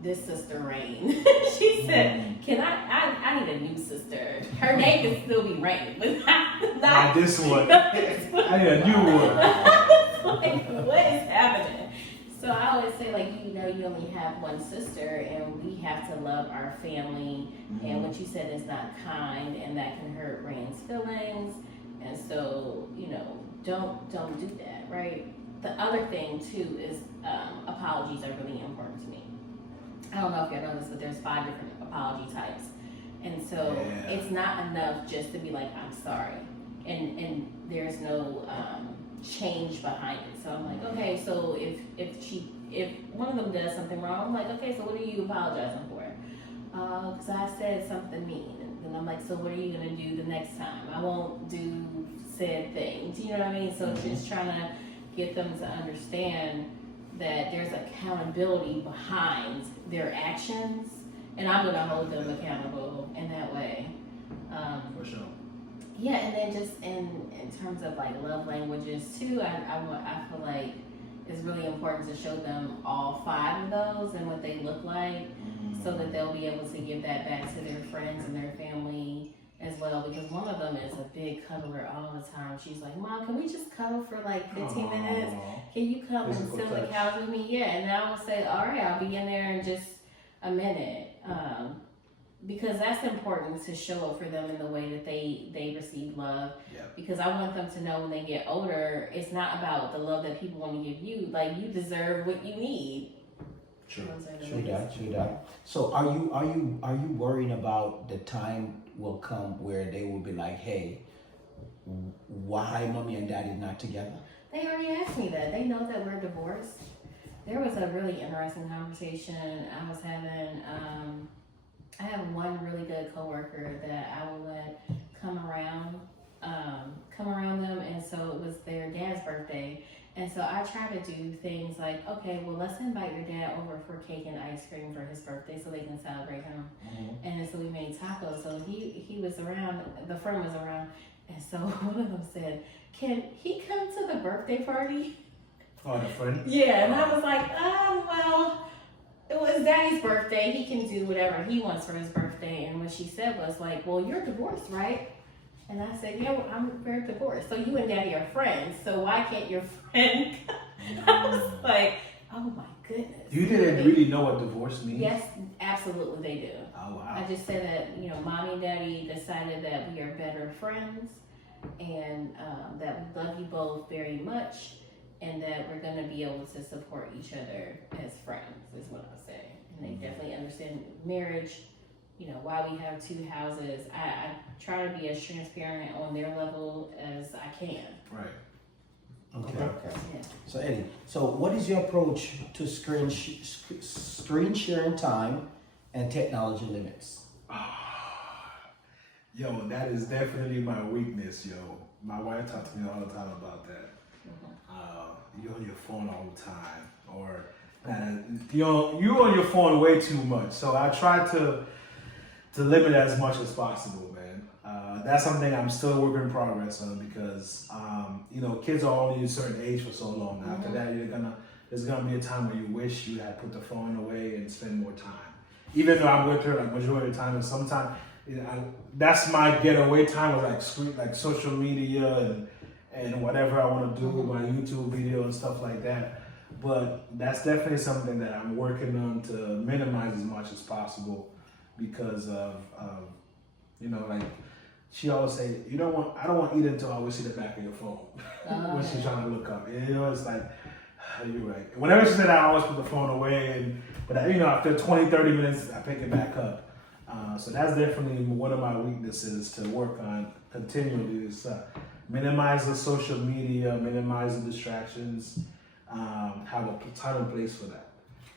this sister Rain." She said, "Can I need a new sister. Her name can still be Rain, but not this one. I need a new one." Like, what is happening? So I always say, like, you only have one sister, and we have to love our family. And what you said is not kind, and that can hurt Rain's feelings. And so, don't do that, right? The other thing too is apologies are really important to me. I don't know if you know this, but there's 5 different apology types. And so it's not enough just to be like, "I'm sorry." And there's no change behind it. So I'm like, okay, so if one of them does something wrong, I'm like, okay, so what are you apologizing for? Because I said something mean. And I'm like, so what are you going to do the next time? I won't do said things. You know what I mean? So just trying to get them to understand that there's accountability behind their actions, and I'm going to hold them accountable in that way. For sure. Yeah, and then just in terms of like love languages too, I feel like it's really important to show them all 5 of those and what they look like, so that they'll be able to give that back to their friends and their family as well. Because one of them is a big cuddler all the time. She's like, "Mom, can we just cuddle for like 15 minutes? Can you come and sit on the couch with me?" Yeah, and I will say, "All right, I'll be in there in just a minute." Because that's important to show up for them in the way that they receive love. Yeah. Because I want them to know when they get older, it's not about the love that people want to give you. Like, you deserve what you need. True. True that. So are you worrying about the time will come where they will be like, "Hey, why mommy and daddy not together?" They already asked me that. They know that we're divorced. There was a really interesting conversation I was having. I have one really good coworker that I will let come around them, and so it was their dad's birthday, and so I try to do things like, okay, well, let's invite your dad over for cake and ice cream for his birthday so they can celebrate him. And so we made tacos. So he was around, the friend was around, and so one of them said, "Can he come to the birthday party?" Oh, the friend? Yeah, and I was like, well, it was Daddy's birthday. He can do whatever he wants for his birthday. And what she said was like, "Well, you're divorced, right?" And I said, "Yeah, well, I'm very divorced. So you and Daddy are friends. So why can't your friend?" I was like, oh my goodness. You didn't really know what divorce means? Yes, absolutely they do. Oh, wow. I just said that, Mommy and Daddy decided that we are better friends, and that we love you both very much, and that we're going to be able to support each other as friends, is what I say. And they definitely understand marriage, why we have 2 houses. I try to be as transparent on their level as I can. Right. Okay. Yeah. So Eddie, what is your approach to screen sharing time and technology limits? Yo, that is definitely my weakness, yo. My wife talks to me all the time about that. You're on your phone all the time, or you're on your phone way too much. So I try to limit as much as possible, man. That's something I'm still a work in progress on, because kids are only a certain age for so long. Now, after that, there's gonna be a time where you wish you had put the phone away and spend more time. Even though I'm with her like majority of the time, and sometimes that's my getaway time with like social media and whatever I want to do with my YouTube video and stuff like that. But that's definitely something that I'm working on to minimize as much as possible, because of like she always say, I don't want to eat until I always see the back of your phone when she's trying to look up. It's like, You're right. Whenever she said, I always put the phone away, but after 20, 30 minutes, I pick it back up. So that's definitely one of my weaknesses to work on continually is minimize the social media, minimize the distractions, have a time and place for that.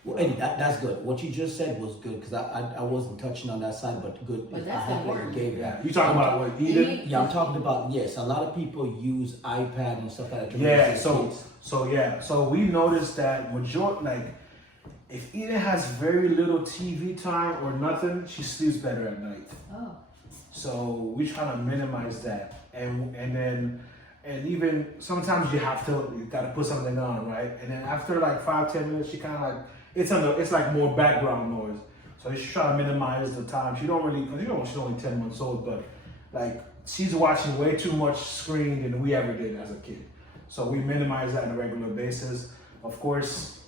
Well, and that's good. What you just said was good because I wasn't touching on that side, but good. But I that's have what you important. gave Yeah. that. You talking about what, Eden? Yeah, I'm talking about, yes, a lot of people use iPad and stuff like that to raise Yeah, their kids. so we noticed that if Eden has very little TV time or nothing, she sleeps better at night. Oh. So we try to minimize that, and even sometimes you gotta put something on, right? And then after like 5-10 minutes, she kind of like it's like more background noise. So you should try to minimize the time. She don't really, because she's only 10 months old, but like she's watching way too much screen than we ever did as a kid. So we minimize that on a regular basis. Of course,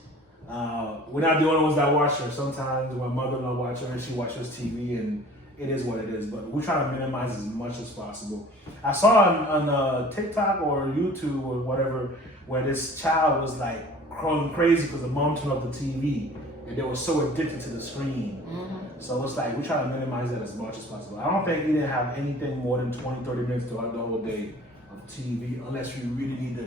we're not the only ones that watch her. Sometimes my mother-in-law watches her, she watches TV, and it is what it is. But we try to minimize as much as possible. I saw on TikTok or YouTube or whatever where this child was like growing crazy because the mom turned off the TV and they were so addicted to the screen. Mm-hmm. So it's like we try to minimize that as much as possible. I don't think we didn't have anything more than 20, 30 minutes throughout the whole day of TV unless you really need to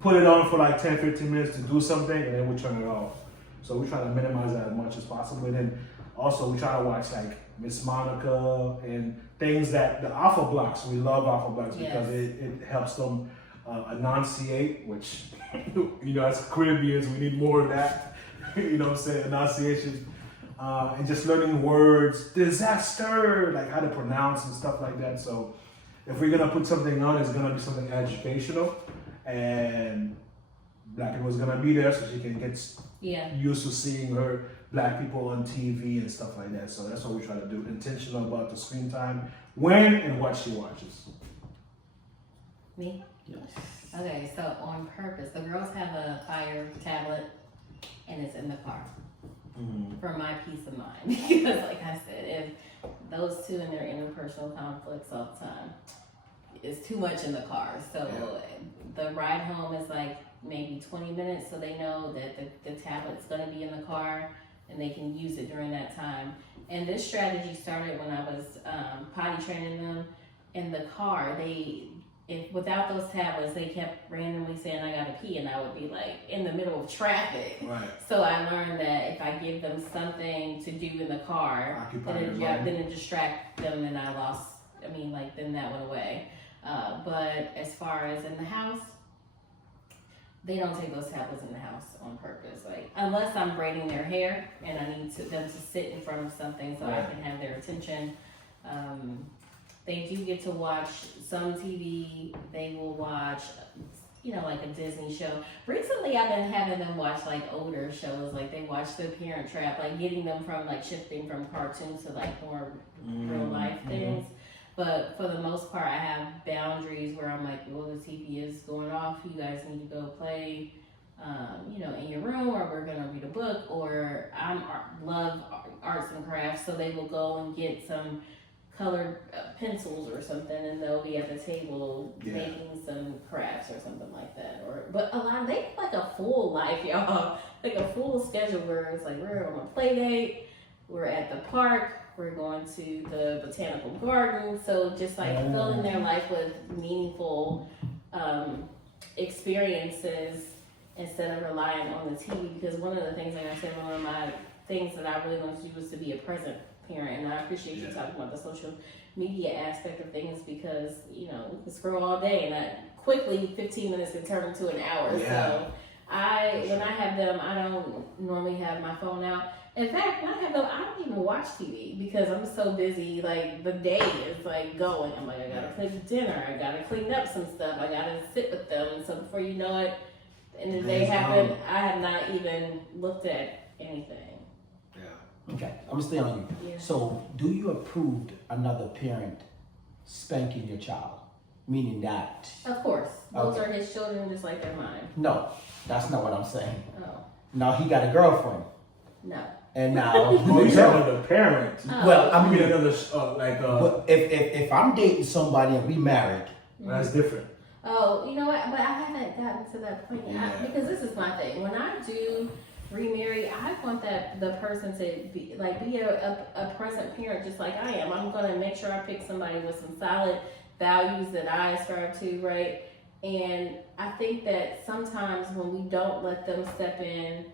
put it on for like 10, 15 minutes to do something and then we turn it off. So we try to minimize that as much as possible. And then also we try to watch like Miss Monica and things that the Alpha Blocks, we love Alpha Blocks because it helps them enunciate, which, as Caribbeans, we need more of that, what I'm saying, enunciation. And just learning words, disaster, like how to pronounce and stuff like that. So if we're gonna put something on, it's gonna be something educational, and Black people is gonna be there so she can get used to seeing Black people on TV and stuff like that. So that's what we try to do. Intentional about the screen time, when and what she watches. Me? Yes. Okay, so on purpose, the girls have a Fire tablet and it's in the car for my peace of mind. Because like I said, if those two in their interpersonal conflicts all the time, it's too much in the car. So the ride home is like maybe 20 minutes so they know that the tablet's gonna be in the car and they can use it during that time. And this strategy started when I was potty training them in the car. Without those tablets, they kept randomly saying, I gotta pee, and I would be like in the middle of traffic. Right. So I learned that if I give them something to do in the car, then it distract them, and then that went away. But as far as in the house, they don't take those tablets in the house on purpose. Like, unless I'm braiding their hair and I need them to sit in front of something so I can have their attention. They do get to watch some TV. They will watch, like a Disney show. Recently, I've been having them watch like older shows. Like they watch The Parent Trap, like getting them from like shifting from cartoons to like more real life things. But for the most part, I have boundaries where I'm like, well, the TV is going off. You guys need to go play, in your room, or we're gonna read a book, or love arts and crafts, so they will go and get some colored pencils or something, and they'll be at the table making some crafts or something like that. But a lot, they have like a full life, y'all, like a full schedule where it's like we're on a play date, we're at the park, we're going to the botanical garden. So just like filling their life with meaningful experiences instead of relying on the TV. Because one of the things, like I said, one of my things that I really want to do was to be a present parent, and I appreciate you talking about the social media aspect of things, because we can scroll all day and that quickly 15 minutes can turn into an hour. So when I have them, I don't normally have my phone out. In fact, when I have them, I don't even watch TV because I'm so busy. Like the day is like going. I'm like, I gotta cook dinner, I gotta clean up some stuff, I gotta sit with them, and so before you know it, and the day happened, I have not even looked at anything. Okay, I'm gonna stay on you. Yeah. So, do you approve another parent spanking your child? Meaning that? Of course, those are his children, just like they're mine. No, that's not what I'm saying. Oh, Now he got a girlfriend, no. and now You said another parent. Oh. well, I I mean, mean another but if I'm dating somebody and we married, that's different. Oh, you know what? But I haven't gotten to that point yet. Yeah. Because this is my thing. When I do remarry, I want the person to be a present parent just like I am. I'm gonna make sure I pick somebody with some solid values that I ascribe to, right? And I think that sometimes when we don't let them step in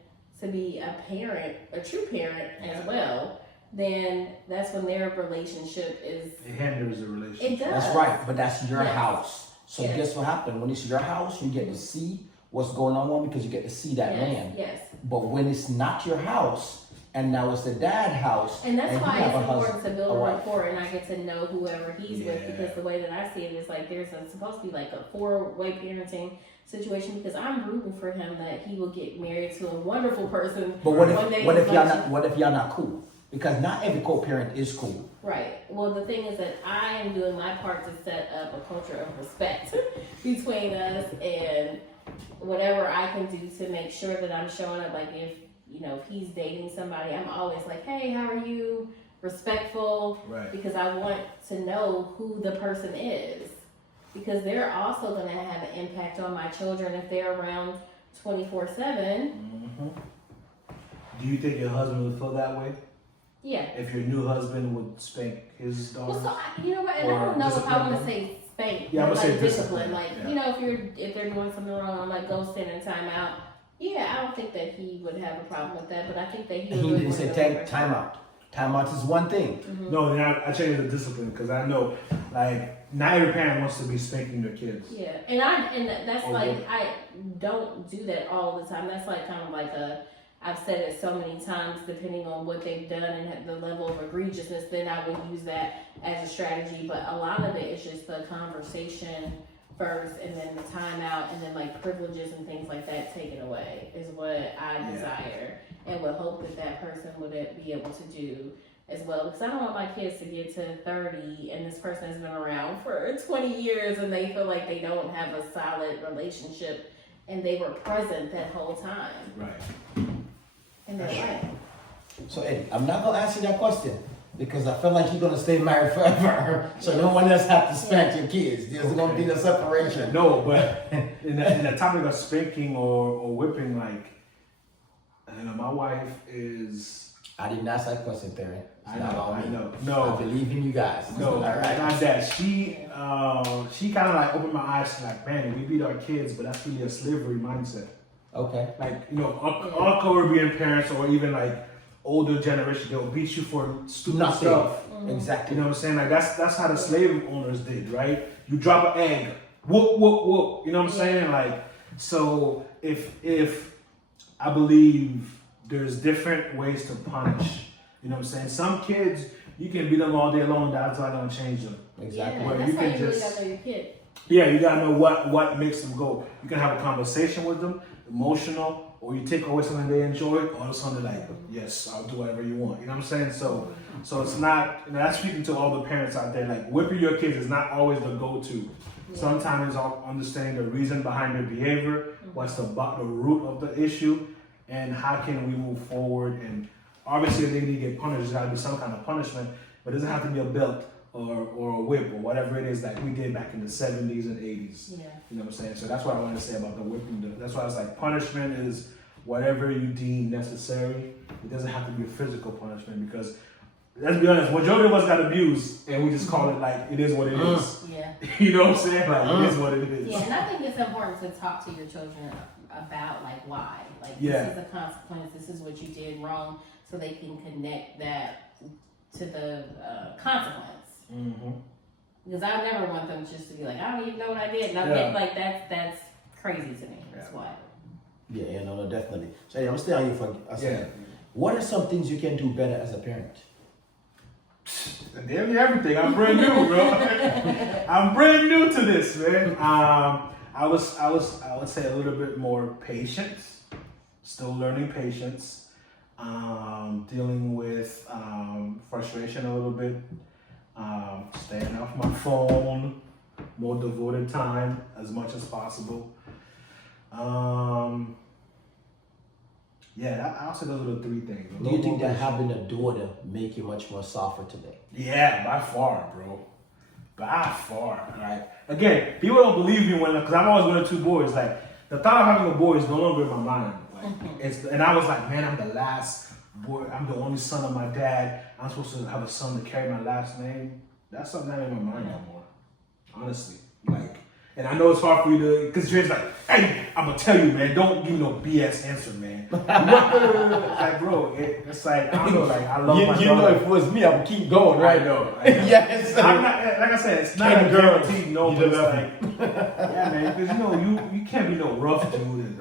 to be a parent, a true parent as well, then that's when their relationship is. It hinders the relationship. It does. That's right, but that's your Yes. house. So Yes. guess what happened? When it's your house, you get to see what's going on because you get to see that man. Yes. But when it's not your house, and now it's the dad house, And that's you why have it's a important husband, to build a a wife. rapport and I get to know whoever he's with, Yeah. because the way that I see it is like there's supposed to be like a 4-way parenting situation, because I'm rooting for him that he will get married to a wonderful person. But what one day if what if in y'all life. not what if y'all not cool? Because not every co-parent is cool. Right. Well, the thing is that I am doing my part to set up a culture of respect between us, and whatever I can do to make sure that I'm showing up. Like if he's dating somebody, I'm always like, hey, how are you? Respectful. Right. Because I want to know who the person is. Because they're also going to have an impact on my children if they're around 24/7. Mm-hmm. Do you think your husband would feel that way? Yeah. If your new husband would spank his daughter? Well, so you know what? And I Or don't know if I discipline want to them? say spank. Yeah, I would like say discipline. Like Yeah. if they're doing something wrong, I'm like go stand in time out. Yeah, I don't think that he would have a problem with that, but I think that he And would. he really didn't say wanna take know time out. Time out is one thing. Mhm. No, then I changed the discipline because I know, like, not every parent wants to be spanking their kids. Yeah, and that's Oh, like yeah. I don't do that all the time. That's like kind of like I've said it so many times, depending on what they've done and the level of egregiousness, then I would use that as a strategy. But a lot of it is just the conversation first, and then the timeout, and then like privileges and things like that taken away is what I desire, and would hope that person would be able to do as well. Because I don't want my kids to get to 30 and this person has been around for 20 years and they feel like they don't have a solid relationship and they were present that whole time Right. in their life. So Eddie, I'm not gonna answer that question because I feel like you're gonna stay married forever. So no one else have to spank your kids. There's gonna be the separation. No, but in the topic of spanking or whipping, like, my wife is. I didn't ask that question, Terry. I know. No. I believe in you guys. No, all right. not that. She kind of like opened my eyes to like, man, we beat our kids, but that's really a slavery mindset. Okay. Like, uncle or being parents, or even like older generation, they'll beat you for stupid Nothing. stuff. Exactly. You know what I'm saying? Like that's how the slave owners did, right? You drop an egg, whoop whoop whoop. You know what I'm saying? Like, so if I believe there's different ways to punish. You know what I'm saying? Some kids, you can beat them all day long, that's not gonna change them. Exactly. Yeah, Where that's you how can you really just- got to know your kid. Yeah, you gotta know what makes them go. You can have a conversation with them, emotional, or you take away something they enjoy, or something like, yes, I'll do whatever you want. You know what I'm saying? So it's not, that's speaking to all the parents out there, like whipping your kids is not always the go-to. Sometimes it's all understanding the reason behind their behavior, what's the root of the issue, and how can we move forward. And obviously if they need to get punished, there's gotta be some kind of punishment, but it doesn't have to be a belt or a whip or whatever it is that we did back in the 70s and 80s. Yeah. You know what I'm saying? So that's what I want to say about the whipping. That's why I was like, punishment is whatever you deem necessary. It doesn't have to be a physical punishment because, let's be honest, majority of us got abused and we just call it like, it is what it is. Yeah. You know what I'm saying? Like, it is what it is. Yeah, and I think it's important to talk to your children about like why. Like Yeah. this is the consequence, this is what you did wrong, so they can connect that to the consequence. Mm-hmm. Because I never want them just to be like, I don't even know what I did. No, Yeah. like that's crazy to me. That's why. Yeah, no, definitely. So I'm staying on you for a second. Yeah. What are some things you can do better as a parent? Damn everything. I'm brand new, bro. I'm brand new to this, man. I would say a little bit more patience. Still learning patience. Dealing with frustration a little bit. Staying off my phone. More devoted time as much as possible. Yeah, I'll say those are the three things. Do you think that having a daughter make you much more softer today? Yeah, by far, bro. by far. Like, again, people don't believe me because I've always wanted 2 boys. Like, the thought of having a boy is no longer in my mind. Like, and I was like, man, I'm the last boy. I'm the only son of my dad. I'm supposed to have a son to carry my last name. That's something not in my mind no more. Honestly, like, and I know it's hard for you to, because Dre's like, hey, I'm gonna tell you, man, don't give me no BS answer, man. Like, bro, it's like, I don't know, like, I love my daughter. You know, if it was me, I would keep going, right? I know. Yes. I'm not, like I said, it's not a guarantee, no, but it's like, yeah, man, because you know, you can't be no rough dude and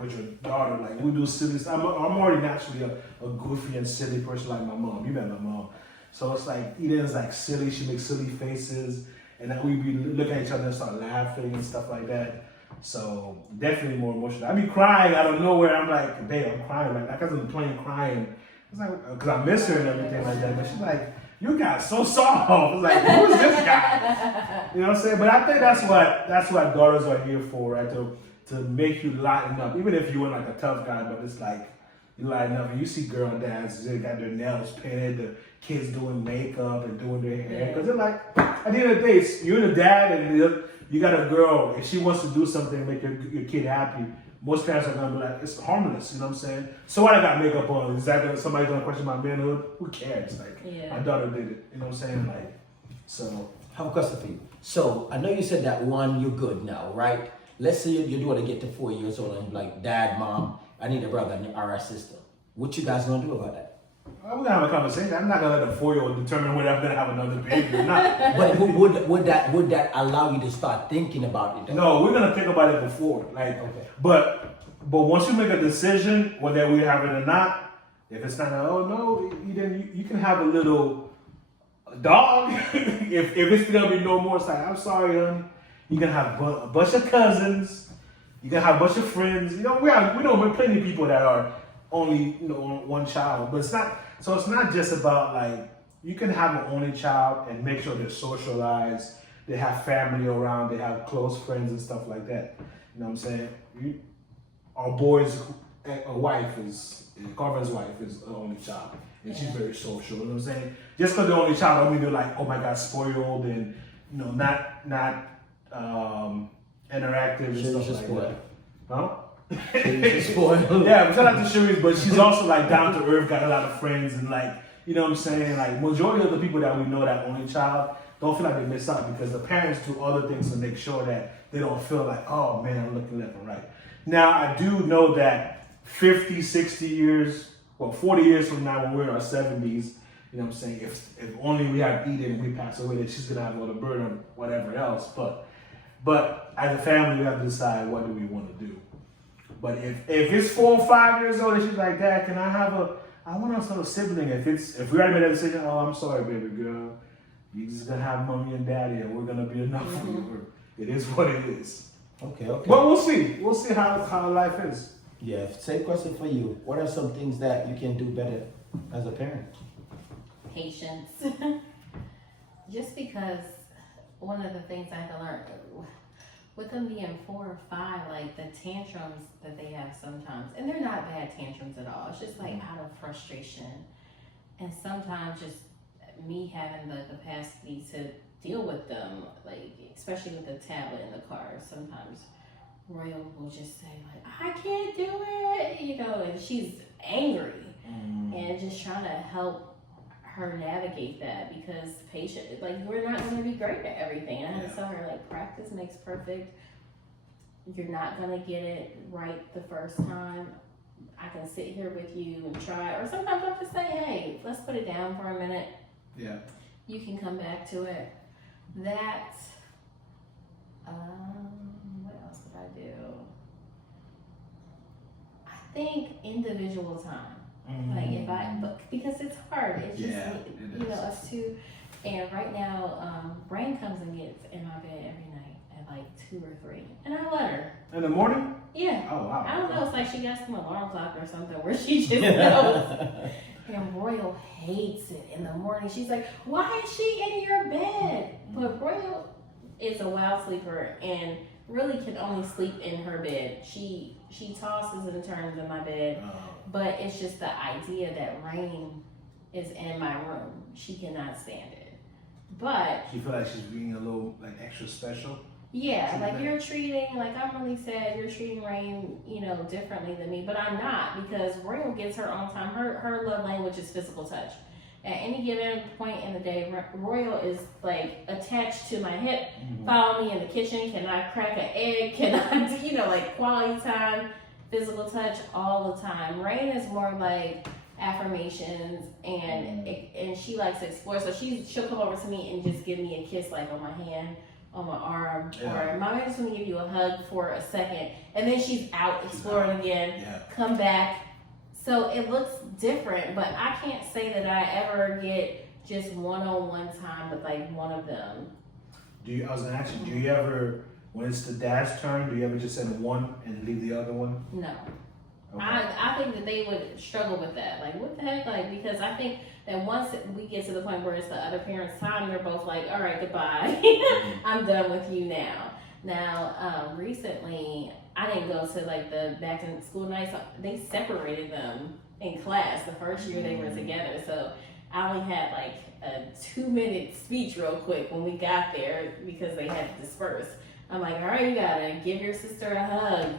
with your daughter. Like, we do silly stuff. I'm already naturally a goofy and silly person like my mom. You met my mom. So it's like, Eden's like silly, she makes silly faces, and then we be looking at each other and start laughing and stuff like that. So definitely more emotional. I be crying out of nowhere. I'm like, babe, I'm crying. Like I was on the plane crying. It's like, because I miss her and everything like that. But she's like, you got so soft. I was like, who is this guy? You know what I'm saying? But I think that's what daughters are here for, right? To make you lighten up. Even if you were like a tough guy, but it's like, you lighten up and you see girl dads, they got their nails painted, the kids doing makeup and doing their hair. Because they're like, at the end of the day, you're the dad and you got a girl and she wants to do something to make your kid happy. Most parents are going to be like, it's harmless, you know what I'm saying? So what I got makeup on? Is that somebody going to question my manhood? Who cares? Like, my daughter did it, you know what I'm saying? Like, so. I have a question for you. So I know you said that one, you're good now, right? Let's say you're doing to get to 4 years old and you're like, Dad, Mom, I need a brother or a sister. What you guys gonna do about that? We're gonna have a conversation. I'm not gonna let a 4-year-old determine whether I'm gonna have another baby or not. But would that allow you to start thinking about it? No, we're gonna think about it before. Like, okay. But once you make a decision, whether we have it or not, if it's not, oh no, you can have a little dog. if it's gonna be no more, it's like, I'm sorry, honey. You can have a bunch of cousins. You can have a bunch of friends. You know, we know plenty of people that are only, one child. But it's not just about like, you can have an only child and make sure they're socialized, they have family around, they have close friends and stuff like that. You know what I'm saying? Our boy's Carvin's wife is an only child. And she's very social, you know what I'm saying? Just because they're only child don't mean they're like, oh my God, spoiled and, not interactive and stuff like that. Huh? Yeah, shout out to Cherise, but she's also like down to earth, got a lot of friends, and like, you know what I'm saying? Like, majority of the people that we know that only child don't feel like they miss out because the parents do other things to make sure that they don't feel like, oh man, I'm looking left and right. Now, I do know that 50, 60 years, 40 years from now when we're in our 70s, you know what I'm saying? If only we have Eden and we pass away, then she's gonna have all the burden of whatever else. But as a family, we have to decide what do we want to do. But if it's 4 or 5 years old and she's like, Dad, can I want us to have a sibling. If we already made that decision, oh, I'm sorry, baby girl. You're just gonna have mommy and daddy and we're gonna be enough for you. It is what it is. Okay. But we'll see. We'll see how life is. Yeah, same question for you. What are some things that you can do better as a parent? Patience. Just because one of the things I had to learn with them being 4 or 5, like the tantrums that they have sometimes, and they're not bad tantrums at all. It's just like out of frustration, and sometimes just me having the capacity to deal with them, like especially with the tablet in the car. Sometimes Royal will just say like, I can't do it, and she's angry, and just trying to help her navigate that because like we're not going to be great at everything. And I had to tell her like practice makes perfect. You're not going to get it right the first time. I can sit here with you and try, or sometimes I have to say, hey, let's put it down for a minute. Yeah. You can come back to it. That, what else would I do? I think individual time. Like because it's hard. It's just, us two. And right now, Brain comes and gets in my bed every night at like 2 or 3. And I let her. In the morning? Yeah. Oh, wow. I don't know. It's like she got some alarm clock or something where she just knows. And Royal hates it in the morning. She's like, why is she in your bed? But Royal is a wild sleeper and really can only sleep in her bed. She tosses and turns in my bed. But it's just the idea that Rain is in my room. She cannot stand it. But She feel like she's being a little like extra special. yeah, Treat like her. you're treating, like I'm really sad you're treating Rain, differently than me, but I'm not because Royal gets her own time. Her love language is physical touch. At any given point in the day, Royal is like attached to my hip, follow me in the kitchen. Can I crack an egg? Can I, like quality time, physical touch all the time. Rain is more like affirmations and she likes to explore. So she'll come over to me and just give me a kiss like on my hand, on my arm, or Mama just want to give you a hug for a second, and then she's out exploring again. Yeah. Come back. So it looks different, but I can't say that I ever get just one-on-one time with like one of them. I was gonna ask you, do you ever, when it's the dad's turn, do you ever just send one and leave the other one? No. Okay. I think that they would struggle with that. Like, what the heck? Like, because I think that once we get to the point where it's the other parent's time, they're both like, all right, goodbye. I'm done with you now. Now, recently, I didn't go to like the back in school nights. They separated them in class the first year they were together. So I only had like a 2-minute speech real quick when we got there because they had to disperse. I'm like, all right, you gotta give your sister a hug.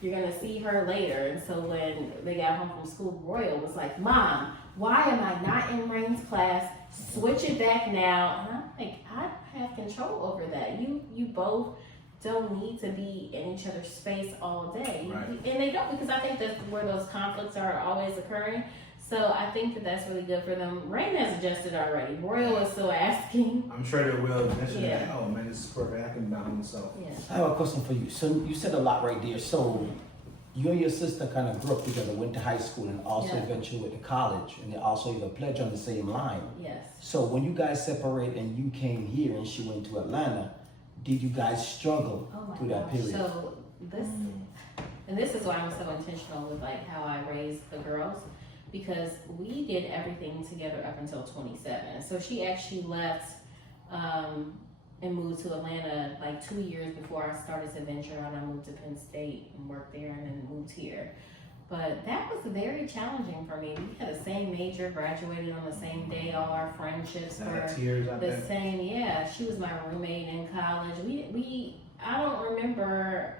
You're gonna see her later. And so when they got home from school, Royal was like, Mom, why am I not in Rain's class? Switch it back now. And I'm like, I have control over that. You both don't need to be in each other's space all day. Right. And they don't, because I think that's where those conflicts are always occurring. So I think that that's really good for them. Rain has adjusted already. Royal is still asking. I'm sure they will eventually. Yeah. Like, oh man, this is perfect. I can balance myself. Yeah. I have a question for you. So you said a lot right there. So you and your sister kind of grew up together, went to high school, and also Yeah. eventually went to college, and they also either pledged on the same line. Yes. So when you guys separated and you came here and she went to Atlanta, did you guys struggle Oh my through that gosh. period? So this is why I'm so intentional with like how I raised the girls, because we did everything together up until 27. So she actually left and moved to Atlanta like 2 years before I started to venture out. I moved to Penn State and worked there and then moved here. But that was very challenging for me. We had the same major, graduated on the same day, all our friendships were Tears, I the bet. same. Yeah, she was my roommate in college. I don't remember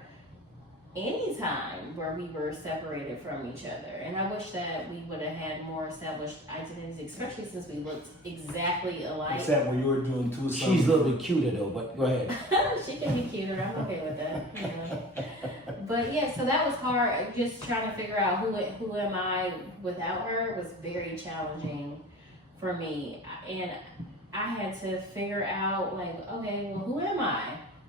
any time where we were separated from each other, and I wish that we would have had more established identities, especially since we looked exactly alike. Except when you were doing two sons. She's a little bit cuter though, but go ahead. She can be cuter. I'm okay with that. Yeah. But yeah, so that was hard. Just trying to figure out who am I without her was very challenging for me, and I had to figure out like, okay, well, who am I?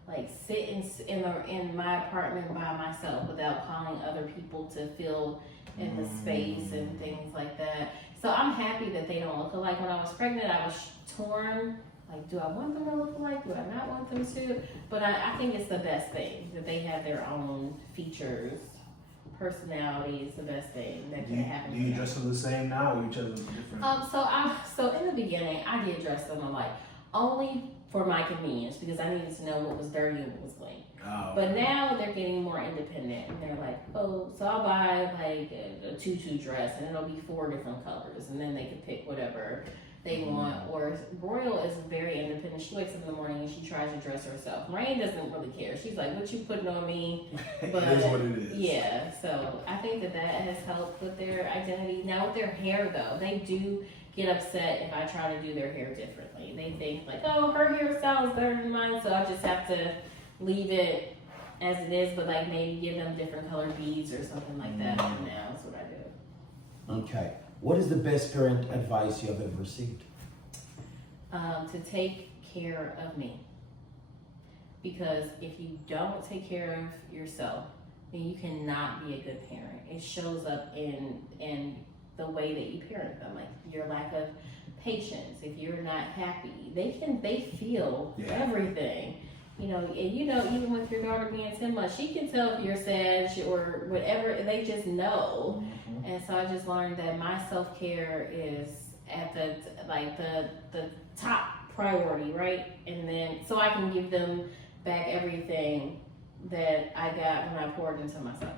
Like sit in my apartment by myself without calling other people to fill in the space and things like that. So I'm happy that they don't look alike. When I was pregnant, I was torn. Like, do I want them to look alike? Do I not want them to? But I think it's the best thing that they have their own features, personality is the best thing that can happen. Do you dress them the same now or each other different? So in the beginning, I did dress them alike, only for my convenience because I needed to know what was dirty and what was clean. Oh. But now they're getting more independent and they're like, oh, so I'll buy like a tutu dress and it'll be 4 different colors and then they can pick whatever they want. Or Royal is very independent. She wakes up in the morning and she tries to dress herself. Rain doesn't really care. She's like, what you putting on me? But it is what it is. yeah, so I think that has helped with their identity. Now with their hair though, they do get upset if I try to do their hair differently. They think like, oh, her hairstyle is better than mine, so I just have to leave it as it is, but like maybe give them different colored beads or something like that. And now that's what I do. Okay. What is the best parent advice you have ever received? To take care of me. Because if you don't take care of yourself, then you cannot be a good parent. It shows up in the way that you parent them, like your lack of patience. If you're not happy, they feel everything. And even with your daughter being 10 months, she can tell if you're sad or whatever. They just know. And so I just learned that my self-care is at the top priority, right? And then so I can give them back everything that I got when I poured into myself.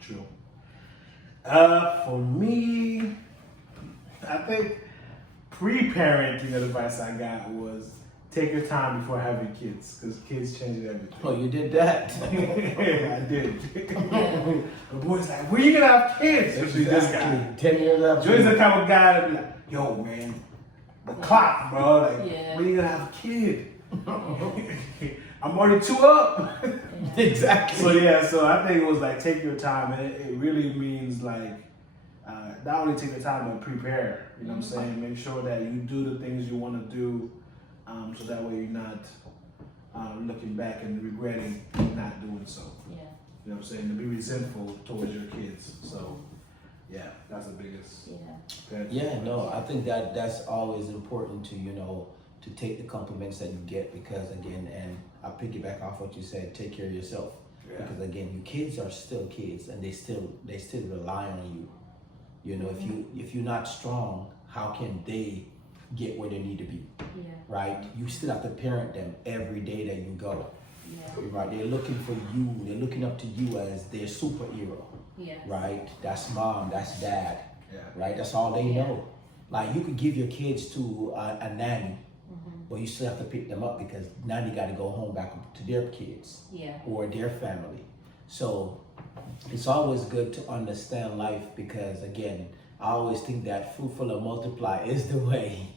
True. For me, I think pre-parenting advice I got was take your time before having kids, because kids change everything. Oh, you did that. Yeah, I did. The boy's like, when you gonna have kids? Especially this guy. 10 years after. Joey's the type of guy that be like, yo, man, the clock, bro. Like, Yeah. when you gonna have a kid? I'm already 2 up. Exactly. So yeah, so I think it was like take your time, and it really means like not only take your time but prepare. You know what I'm saying? Make sure that you do the things you want to do, so that way you're not looking back and regretting not doing so. Yeah. You know what I'm saying? To be resentful towards your kids. So yeah, that's the biggest. Yeah. Yeah, no, I think that that's always important to, to take the compliments that you get, because again, and I'll piggyback off what you said, take care of yourself. Yeah. Because again, your kids are still kids, and they still rely on you. If you're not strong, how can they get where they need to be? Yeah. Right? You still have to parent them every day that you go. Yeah. Right? They're looking for you, they're looking up to you as their superhero. Yeah. Right? That's mom, that's dad. Yeah. Right? That's all they know. Like, you could give your kids to a nanny, but you still have to pick them up because nanny got to go home back to their kids Yeah. or their family. So it's always good to understand life, because again, I always think that fruitful and multiply is the way.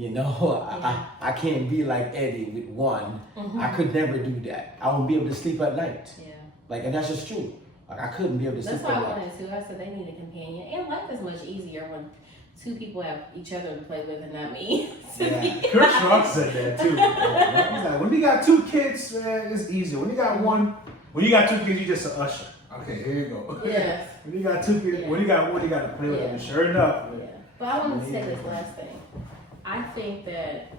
I can't be like Eddie with one. I could never do that. I won't be able to sleep at night. Yeah. Like, and that's just true. Like, I couldn't be able to That's sleep why at I night. wanted to. I said they need a companion, and life is much easier when 2 people have each other to play with and not me. Yeah. Kurt Schrock said that too. He's like, when you got 2 kids, man, it's easier. When you got 2 kids, you just an usher. Okay, here you go. Yes. When you got 2 kids, when you got 1, you got to play with them. Yeah. Sure enough. Yeah. But I want to say this last thing. I think that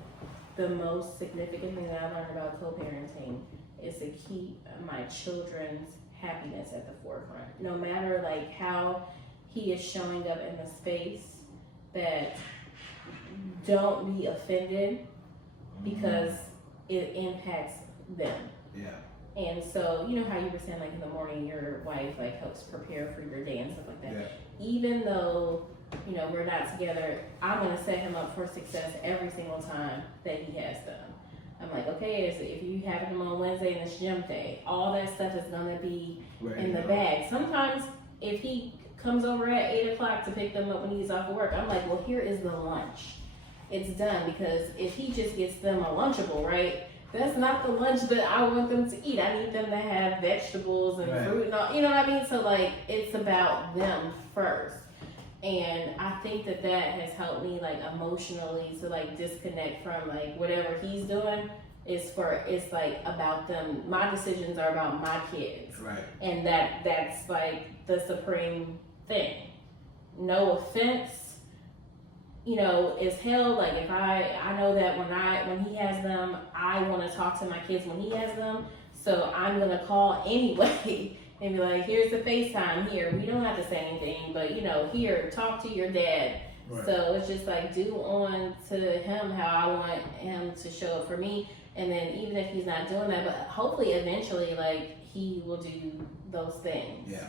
the most significant thing that I learned about co-parenting is to keep my children's happiness at the forefront. No matter like how he is showing up in the space, that don't be offended because it impacts them. Yeah. And so, you know how you were saying, like in the morning, your wife like helps prepare for your day and stuff like that. Yeah. Even though, we're not together, I'm gonna set him up for success every single time that he has them. I'm like, okay, so if you have him on Wednesday and it's gym day, all that stuff is gonna be in the bag. Sometimes if he comes over at 8 o'clock to pick them up when he's off of work, I'm like, well, here is the lunch. It's done, because if he just gets them a Lunchable, right? That's not the lunch that I want them to eat. I need them to have vegetables and fruit and all, you know what I mean? So like, it's about them first. And I think that has helped me like emotionally to like disconnect from like whatever he's doing. It's like about them. My decisions are about my kids. Right. And that's like the supreme thing. No offense, is hell. Like if I know that when he has them, I want to talk to my kids when he has them. So I'm gonna call anyway and be like, here's the FaceTime here. We don't have to say anything, but here, talk to your dad. Right. So it's just like do on to him how I want him to show up for me. And then even if he's not doing that, but hopefully eventually like he will do those things. Yeah.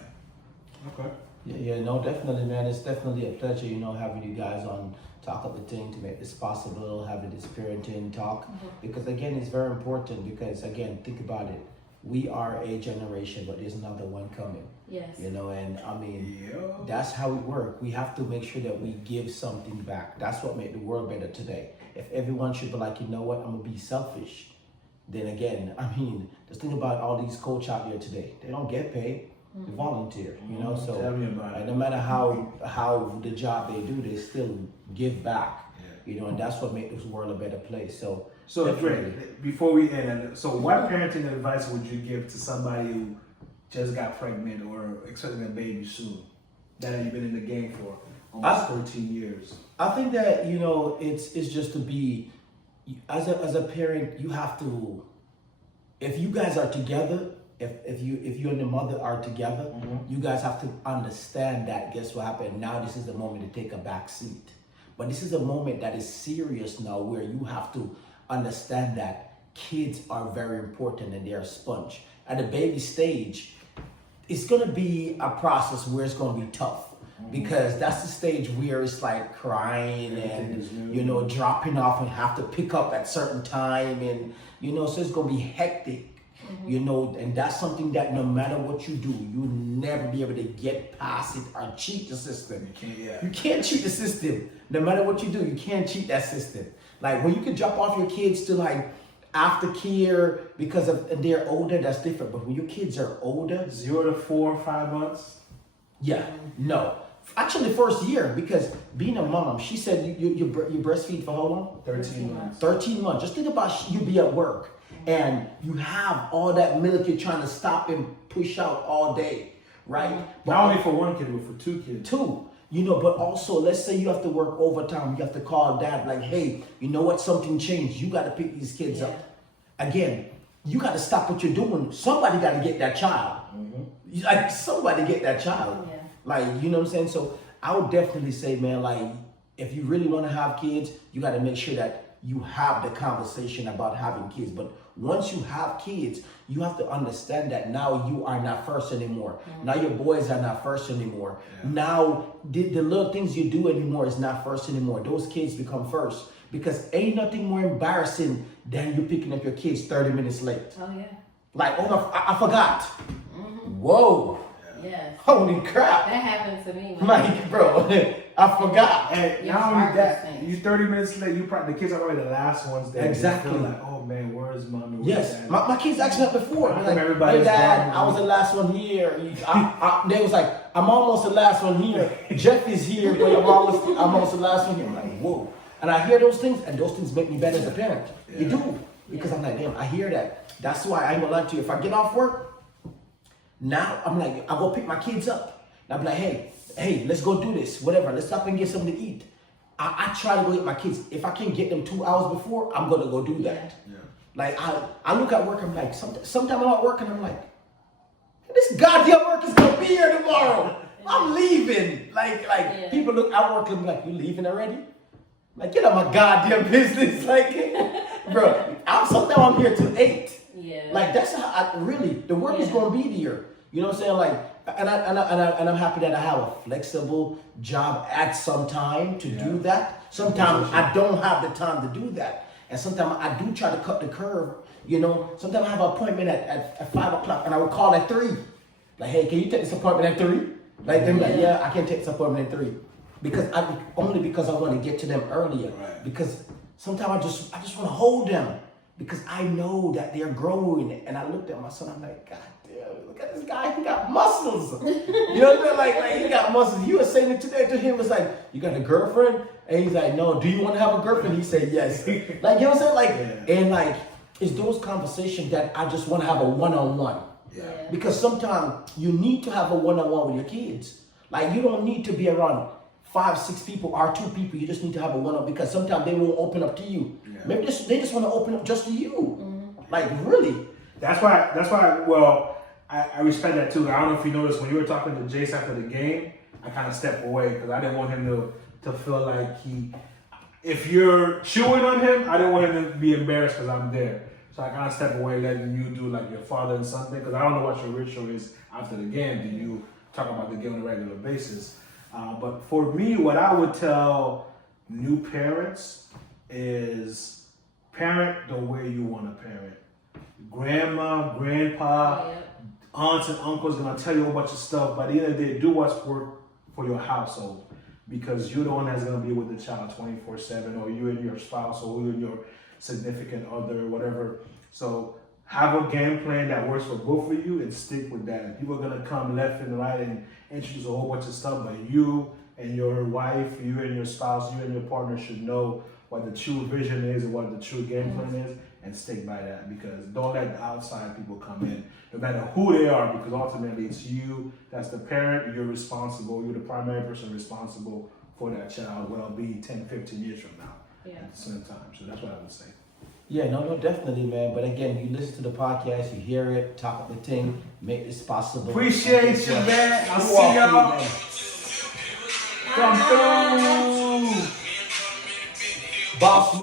Okay. Yeah, no, definitely, man. It's definitely a pleasure, having you guys on Talk Up the Thing to make this possible, having this parenting talk. Because again, it's very important, because again, think about it. We are a generation, but there's another one coming. Yes. And I mean, that's how we work. We have to make sure that we give something back. That's what made the world better today. If everyone should be like, you know what, I'm gonna be selfish, then again, I mean, just think about all these coaches out there today. They don't get paid. They volunteer, so Tell me about it. no matter how the job they do, they still give back, and that's what makes this world a better place. So Greg, before we end, so what parenting advice would you give to somebody who just got pregnant or expecting a baby soon, that you've been in the game for almost 13 years? I think that it's just to be as a parent, you have to, if you guys are together. If you and the mother are together, you guys have to understand that, guess what happened? Now this is the moment to take a back seat. But this is a moment that is serious now, where you have to understand that kids are very important and they're a sponge. At the baby stage, it's gonna be a process where it's gonna be tough. because that's the stage where it's like crying Everything is and new. dropping off and have to pick up at certain time, and so it's gonna be hectic. And that's something that no matter what you do, you'll never be able to get past it or cheat the system. You can't cheat the system. No matter what you do, you can't cheat that system. Like when you can drop off your kids to like aftercare because they're older, that's different. But when your kids are older, 0 to 4 or 5 months. yeah, no. Actually, first year, because being a mom, she said you breastfeed for how long? 13 months. 13 months. Just think about you be at work and you have all that milk you're trying to stop and push out all day, right? But Not only for one kid, but for 2 kids. two, but also let's say you have to work overtime. You have to call dad like, hey, you know what? Something changed. You got to pick these kids up. Again, you got to stop what you're doing. Somebody got to get that child. Like somebody get that child. Yeah. Like, you know what I'm saying? So I would definitely say, man, like if you really want to have kids, you got to make sure that you have the conversation about having kids. But once you have kids, you have to understand that now you are not first anymore. Now your boys are not first anymore. Now the little things you do anymore is not first anymore. Those kids become first, because ain't nothing more embarrassing than you picking up your kids 30 minutes late. Oh yeah. Like, oh, I forgot. Whoa. Yes. Holy crap. That happened to me. When Like, bro, I forgot. And Your not only heart that, was you 30 minutes late, the kids are already the last ones there. Exactly. You feel like, oh man, where's mommy? Where's Yes, daddy? my kids asked me that before. How They're come like, everybody's hey dad, gone? I was the last one here. They was like, I'm almost the last one here. Jeff is here, but I'm almost the last one here. I'm like, whoa. And I hear those things, and those things make me better as a parent. You do. Because I'm like, damn, I hear that. That's why I ain't gonna lie to you. If I get off work, now I'm like, I go pick my kids up. And I'm like, hey, let's go do this. Whatever. Let's stop and get something to eat. I try to go get my kids. If I can get them 2 hours before, I'm gonna go do that. Yeah. Like I look at work, I'm like, sometimes I'm at work and I'm like, this goddamn work is gonna be here tomorrow. I'm leaving. Like people look at work and be like, you leaving already? Like, get out my goddamn business. Like, bro, sometimes I'm here till 8. Yeah. Like that's how the work is gonna be there. You know what I'm saying? Like, and I'm happy that I have a flexible job at some time to do that. Sometimes I don't have the time to do that, and sometimes I do try to cut the curve. Sometimes I have an appointment at 5 o'clock, and I would call at 3. Like, hey, can you take this appointment at 3? Like, they're like, yeah, I can take this appointment at 3, because I want to get to them earlier. Right. Because sometimes I just want to hold them, because I know that they're growing. And I looked at my son, I'm like, God damn, look at this guy, he got muscles. You know what I mean? Like he got muscles. You were saying it today to him, was like, you got a girlfriend? And he's like, no, do you want to have a girlfriend? He said, yes. Like, you know what I'm saying? Like, and like, it's those conversations that I just want to have a one-on-one. Yeah. Because sometimes you need to have a one-on-one with your kids. Like, you don't need to be around 5, 6 people or 2 people. You just need to have a one-on-one, because sometimes they won't open up to you. Yeah. Maybe they just want to open up just to you. Like, really. That's why, well, I respect that too. I don't know if you noticed when you were talking to Jace after the game, I kind of stepped away because I didn't want him to feel like if you're chewing on him, I didn't want him to be embarrassed because I'm there. So I kind of stepped away, letting you do like your father and son thing, because I don't know what your ritual is after the game. Do you talk about the game on a regular basis? But for me, what I would tell new parents is parent the way you want to parent. Grandma, grandpa, aunts and uncles gonna tell you a bunch of stuff, but at the end of the day, do what's work for your household, because you're the one that's gonna be with the child 24/7, or you and your spouse, or you and your significant other, whatever. So have a game plan that works for both of you and stick with that. And people are gonna come left and right and introduce a whole bunch of stuff, but you and your wife, you and your spouse, you and your partner should know what the true vision is and what the true game plan is, and stick by that, because don't let the outside people come in, no matter who they are, because ultimately it's you that's the parent. You're responsible. You're the primary person responsible for that child well-being 10, 15 years from now at the same time. So that's what I would say. Yeah, no, definitely, man. But again, you listen to the podcast, you hear it, talk up the thing, make this possible. Appreciate you, man. I'll see y'all. Come through. Boss.